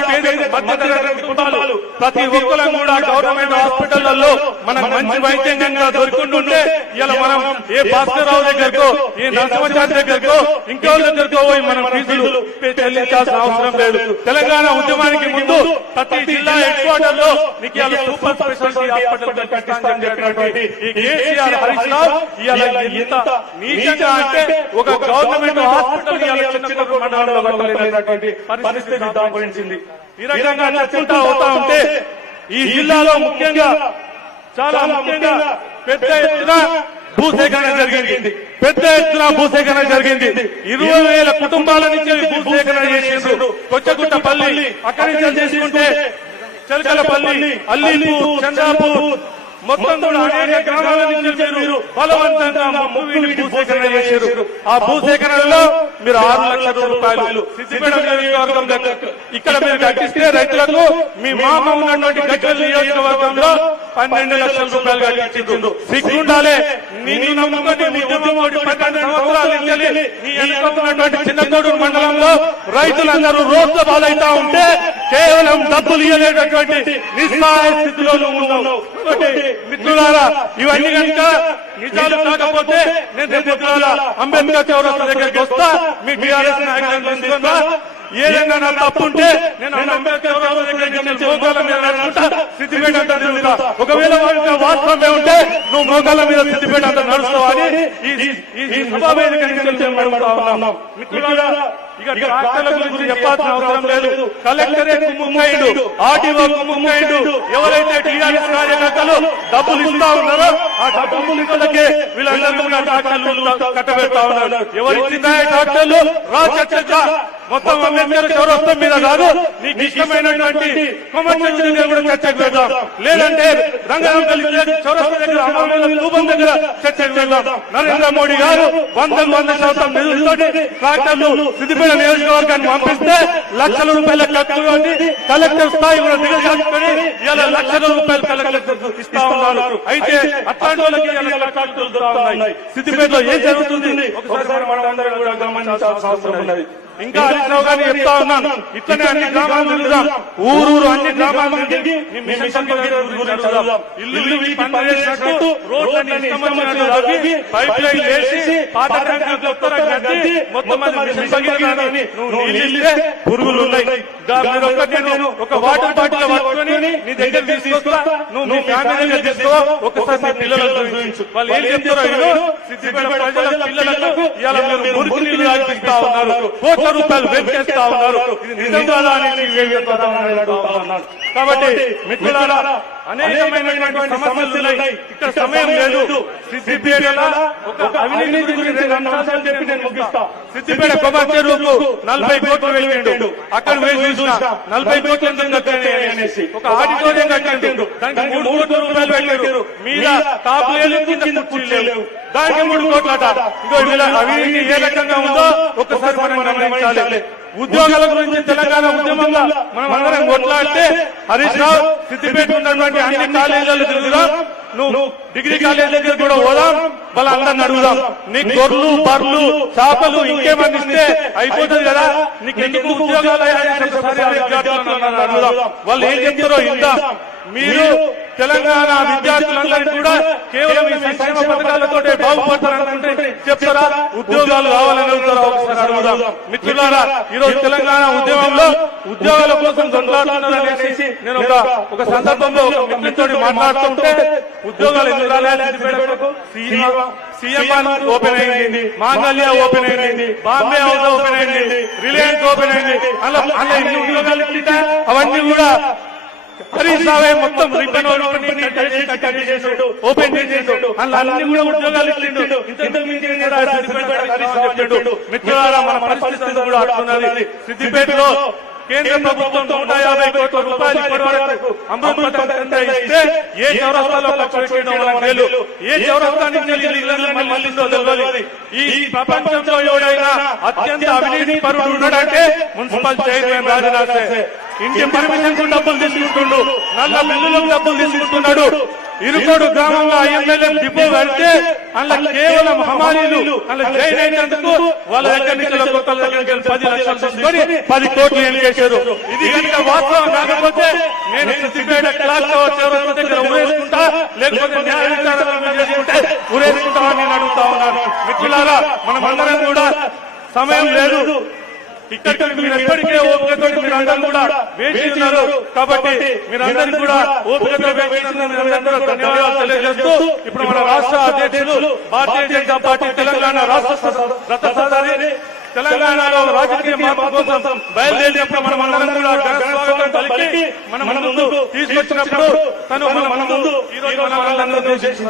మధ్యతరగతి కుటుంబాలు ప్రతి ఒక్కరం కూడా గవర్నమెంట్ హాస్పిటళ్లలో మనకు మంచి వైద్యంగా దొరుకుంటుంటే ఇలా మనం ఏ భాస్కర్రావు దగ్గరకో ఏ నరసింహాచారి దగ్గరకో ఇంకో దగ్గరకో పోయి మనం ఫీజులు చెల్లించాల్సిన అవసరం లేదు. తెలంగాణ ఉద్యమానికి ముందు ప్రతి జిల్లా హెడ్ క్వార్టర్ లో నీకు ఇలా సూపర్ స్పెషాలిటీ హాస్పిటల్ కట్టిస్తానని చెప్పినటువంటి ఈ కేసీఆర్ హరీష్ రావు ఇలా ఎంత నీచంగా అంటే ఒక గవర్నమెంట్ హాస్పిటల్ చిన్నగూడు మండలంలో కట్టలేనటువంటి పరిస్థితి దాపరించింది. ఈ రకంగా నచ్చుకుంటా అవుతా ఉంటే ఈ జిల్లాలో ముఖ్యంగా చాలా ముఖ్యంగా పెద్ద ఎత్తున భూసేకరణ జరిగింది. పెద్ద ఎత్తున భూసేకరణ జరిగింది. 20,000 కుటుంబాల నుంచి భూసేకరణ చేసిండ్రు. కొచ్చగుట్టపల్లి అక్కడి నుంచి చేసుకుంటే చెలకలపల్లి, అల్లీపూర్, చంద్రాపూర్ మొత్తం కూడా అనేక గ్రామాల నుంచి మీరు బలవంతంగా భూసేకరణ చేశారు. ఆ భూసేకరణలో మీరు 6 లక్షల రూపాయలు సిద్దిపేట నియోజకవర్గం ఇక్కడ మీరు కట్టిస్తే రైతులకు మీ మామ ఉన్నటువంటి గజ్వేల్ నియోజకవర్గంలో 12 లక్షల రూపాయలు కట్టించిండ్రు. సిగ్గుండాలే. నిన్ను నమ్ముకొని నీ ఉద్యమం 12 సంవత్సరాలు ఇచ్చేది నీ ఎన్నుకున్నటువంటి చిన్నగూడు మండలంలో రైతులందరూ రోడ్ల పాలైతా ఉంటే కేవలం డబ్బులు ఇవ్వలేటటువంటి నిస్సహాయ స్థితిలో ఉన్నావు. మిత్రులారా, ఇవన్నీ కనుక నిజాలు కాకపోతే నేను మిత్రులారా అంబేద్కర్ చౌరస్తా దగ్గరికి వస్తా. మీ టీఆర్ఎస్ నాయకులను తీసుకుంటా. ఏదైనా నా తప్పుంటే నేను అంబేద్కర్ చౌరస్తా దగ్గరికి మోకాళ్ళ మీద నడుచుకుంటా, సిద్దిపేట అంతా తిరుగుతా. ఒకవేళ వాస్తవమే ఉంటే నువ్వు మోకాళ్ళ మీద సిద్దిపేట అంతా నడుస్తావని ఈ సభా వేదిక ఉన్నాం. మిత్రులారా, ఇక ట్రాక్టర్ల గురించి చెప్పాల్సిన అవసరం లేదు. కలెక్టరేట్ కుమ్ముకైండు, ఆర్టీఓ కుమ్ముకైండు. ఎవరైతే టీఆర్ఎస్ కార్యకర్తలు డబ్బులు ఇస్తా ఉన్నారో ఆ డబ్బులు ఇస్తలకే వీళ్ళందరూ ట్రాక్టర్లు కట్టబెడతా ఉన్నారు. ఎవరిచ్చిందా ట్రాక్టర్లు? చర్చ మొత్తం అంబేద్కర్ చౌరస్తా మీద కాదు, నీకు ఇష్టమైనటువంటి కొమ్మచ్చి దగ్గర కూడా చర్చకు వెళ్దాం. లేదంటే రంగనాథ్ చౌరస్తా దగ్గర రూపం దగ్గర చర్చకు వెళ్దాం. నరేంద్ర మోడీ గారు 100% నిధులతో ట్రాక్టర్లు సిద్దిపేట నియోజకవర్గాన్ని పంపిస్తే లక్షల రూపాయల కలెక్టర్ స్థాయి కూడా దిగజార్చుకొని ఇలా లక్షల రూపాయలు కలెక్టర్ ఇస్తా ఉన్నారు. అయితే అట్లాంటి వాళ్ళకి ట్రాక్టర్లు దొరుకుతా ఉన్నాయి. సిద్దిపేటలో ఏం జరుగుతుంది ఒకసారి మనం అందరం కూడా గమనించాల్సిన అవసరం ఉన్నది. ఇంకా హరీష్ రావు గారిని చెప్తా ఉన్నాను, ఇట్లనే అన్ని గ్రామాలు తిరుగుదాం, ఊరూరు అన్ని గ్రామాలు తిరిగి మీ మిషన్ భగీరథ గురించి అడుగుదాం. ఇల్లు వీటి పని చేసినట్టు రోడ్లన్నీ ఇష్టమొచ్చినట్టు తవ్వి పైప్ లైన్ వేసి పాత ట్యాంకులు కొత్తగా కట్టి మొత్తం మంది మిషన్ భగీరథ అని నువ్వు నీళ్ళు ఇస్తే పురుగులు ఉన్నాయి. మీరు ఒక్కటి నేను ఒక వాటర్ బాటిల్ పట్టుకొని నీ దగ్గర తీసుకొస్తా, నువ్వు మీ ఫ్యామిలీ తీసుకో, ఒకసారి మీ పిల్లలకు చూపించు. వాళ్ళు ఏం చెప్తారో సిద్దిపేట ప్రజల పిల్లలకు ఇవాళ మీరు మురికి నీళ్లు తాగిపిస్తా ఉన్నారు, కోట్ల రూపాయలు వెచ్చేస్తా ఉన్నారు. ఇది నిజంగా అడుగుతా ఉన్నాను. కాబట్టి మిత్రులారా, అనేకమైనటువంటి సమస్యలు ఉన్నాయి. ఇక్కడ సమయం లేదు. సిద్దిపేటలో ఒక అవినీతి గురించి 2 అంశాలు చెప్పి నేను ముగిస్తా. సిద్దిపేట కొబ్బరి చెరువుకు 40 కోట్లు వేసిండు. అక్కడ వేసి చూసిన 40 కోట్లు ఎందుకు కట్టాయి అనేసి ఒక ఆడిటోరియం కట్టిండు. దానికి 3 కోట్ల రూపాయలు పెట్టారు. మీద టాప్ కింద కుర్చీలు లేవు, దానికి 3 కోట్లట. ఇంకో అవినీతి ఏ రకంగా ఉందో ఒక్కసారి మనం గమనించాలి. ఉద్యోగాల గురించి తెలంగాణ ఉద్యమంలో మనం అందరం కొట్లాడితే హరీష్ రావు సిద్దిపేట ఉన్నటువంటి అన్ని కాలేజీలు తిరుగుదాం, నువ్వు డిగ్రీ కాలేజీ దగ్గర కూడా పోదాం, వాళ్ళందరిని అడుగుదాం, నీ గొర్రెలు బర్రెలు చేపలు ఇంకేమని ఇస్తే అయిపోతుంది కదా, నీకు ఎందుకు ఉద్యోగాలు అడుగుదాం. వాళ్ళు ఏం చెప్తారో ఇందాం. మీరు తెలంగాణ విద్యార్థులందరికీ కూడా కేవలం ఈ సంక్షేమ పథకాలతో బాగుపడతారనుకుంటే చెప్తారా? ఉద్యోగాలు కావాలని అడుగుతారా? మిత్రులారా, ఈ రోజు తెలంగాణ ఉద్యమంలో ఉద్యోగాల కోసం కొట్లాడుతున్నారనేసి నేను ఒక సందర్భంలో ఒక మిత్రుడితో మాట్లాడుతుంటే, ఉద్యోగాలు ఎందుకు రాలేదు? సీఎం ఓపెన్ అయింది, మాంగళ్య ఓపెన్ అయింది, బాంబే హౌస్ ఓపెన్ అయింది, రిలయన్స్ ఓపెన్ అయింది, అలా ఇన్ని ఉద్యోగాలు ఇస్తే అవన్నీ కూడా హరీష్ రావే మొత్తం రిబ్బన్ ఓపెన్ చేసేసాడు. అలా అన్ని కూడా ఉద్యోగాలు ఇచ్చిండు. మిత్రులారా, మన పరిస్థితి కూడా అడుగుతున్నది. సిద్దిపేటలో కేంద్ర ప్రభుత్వం 150 కోట్ల రూపాయలు ఇప్పటి వరకు అమృత్ పథకం ఇస్తే ఏ చౌరస్తాలో ఖర్చు పెట్టడం వల్ల లేదు, ఏ చౌరస్తా నుంచి మళ్ళీందో తెలియదు. ఈ ప్రపంచంలో ఎవడైనా అత్యంత అవినీతి పరుడు ఉన్నాడంటే మున్సిపల్ చైర్మన్ రాజరాజే. ఇంటి పర్మిషన్ డబ్బులు తీసుకుంటుండు, నల్ల బిల్లులకు డబ్బులు తీసుకుంటున్నాడు. ఇరుకోడు గ్రామంలో ఎమ్మెల్యే డిపో పెడితే అందులో కేవలం హమాలీలు అలా జైన్ అయినందుకు వాళ్ళ దగ్గర నుంచి 10 లక్షలు తీసుకొని 10 కోట్లు ఏం చేశారు. ఇది కనుక వాస్తవం కాకపోతే నేను సిద్దిపేట క్లాస్ దగ్గర ఊరేసుకుంటా, లేకపోతే న్యాయ విచారణ చేసుకుంటే ఊరేసుకుంటా అని నేను అడుగుతా ఉన్నాను. మిత్రులారా, మనమందరం కూడా సమయం లేదు. ఇక్కడ మీరు ఎప్పటికే ఓపికతో మీరు అందరూ కూడా వేచి ఉన్నారు. కాబట్టి మీరందరూ కూడా ఓపికతో ధన్యవాదాలు తెలియజేస్తూ, ఇప్పుడు మన రాష్ట్ర అధ్యక్షులు భారతీయ జనతా పార్టీ తెలంగాణ రాష్ట్ర రథసారథి తెలంగాణలో రాజకీయ మార్పు కోసం బయలుదేరినప్పుడు మనం అందరం కూడా స్వాగతం పలికి మన ముందు తీసుకొచ్చినప్పుడు తను మన ముందు ఈ రోజు మన వాళ్ళందరూ చేసిన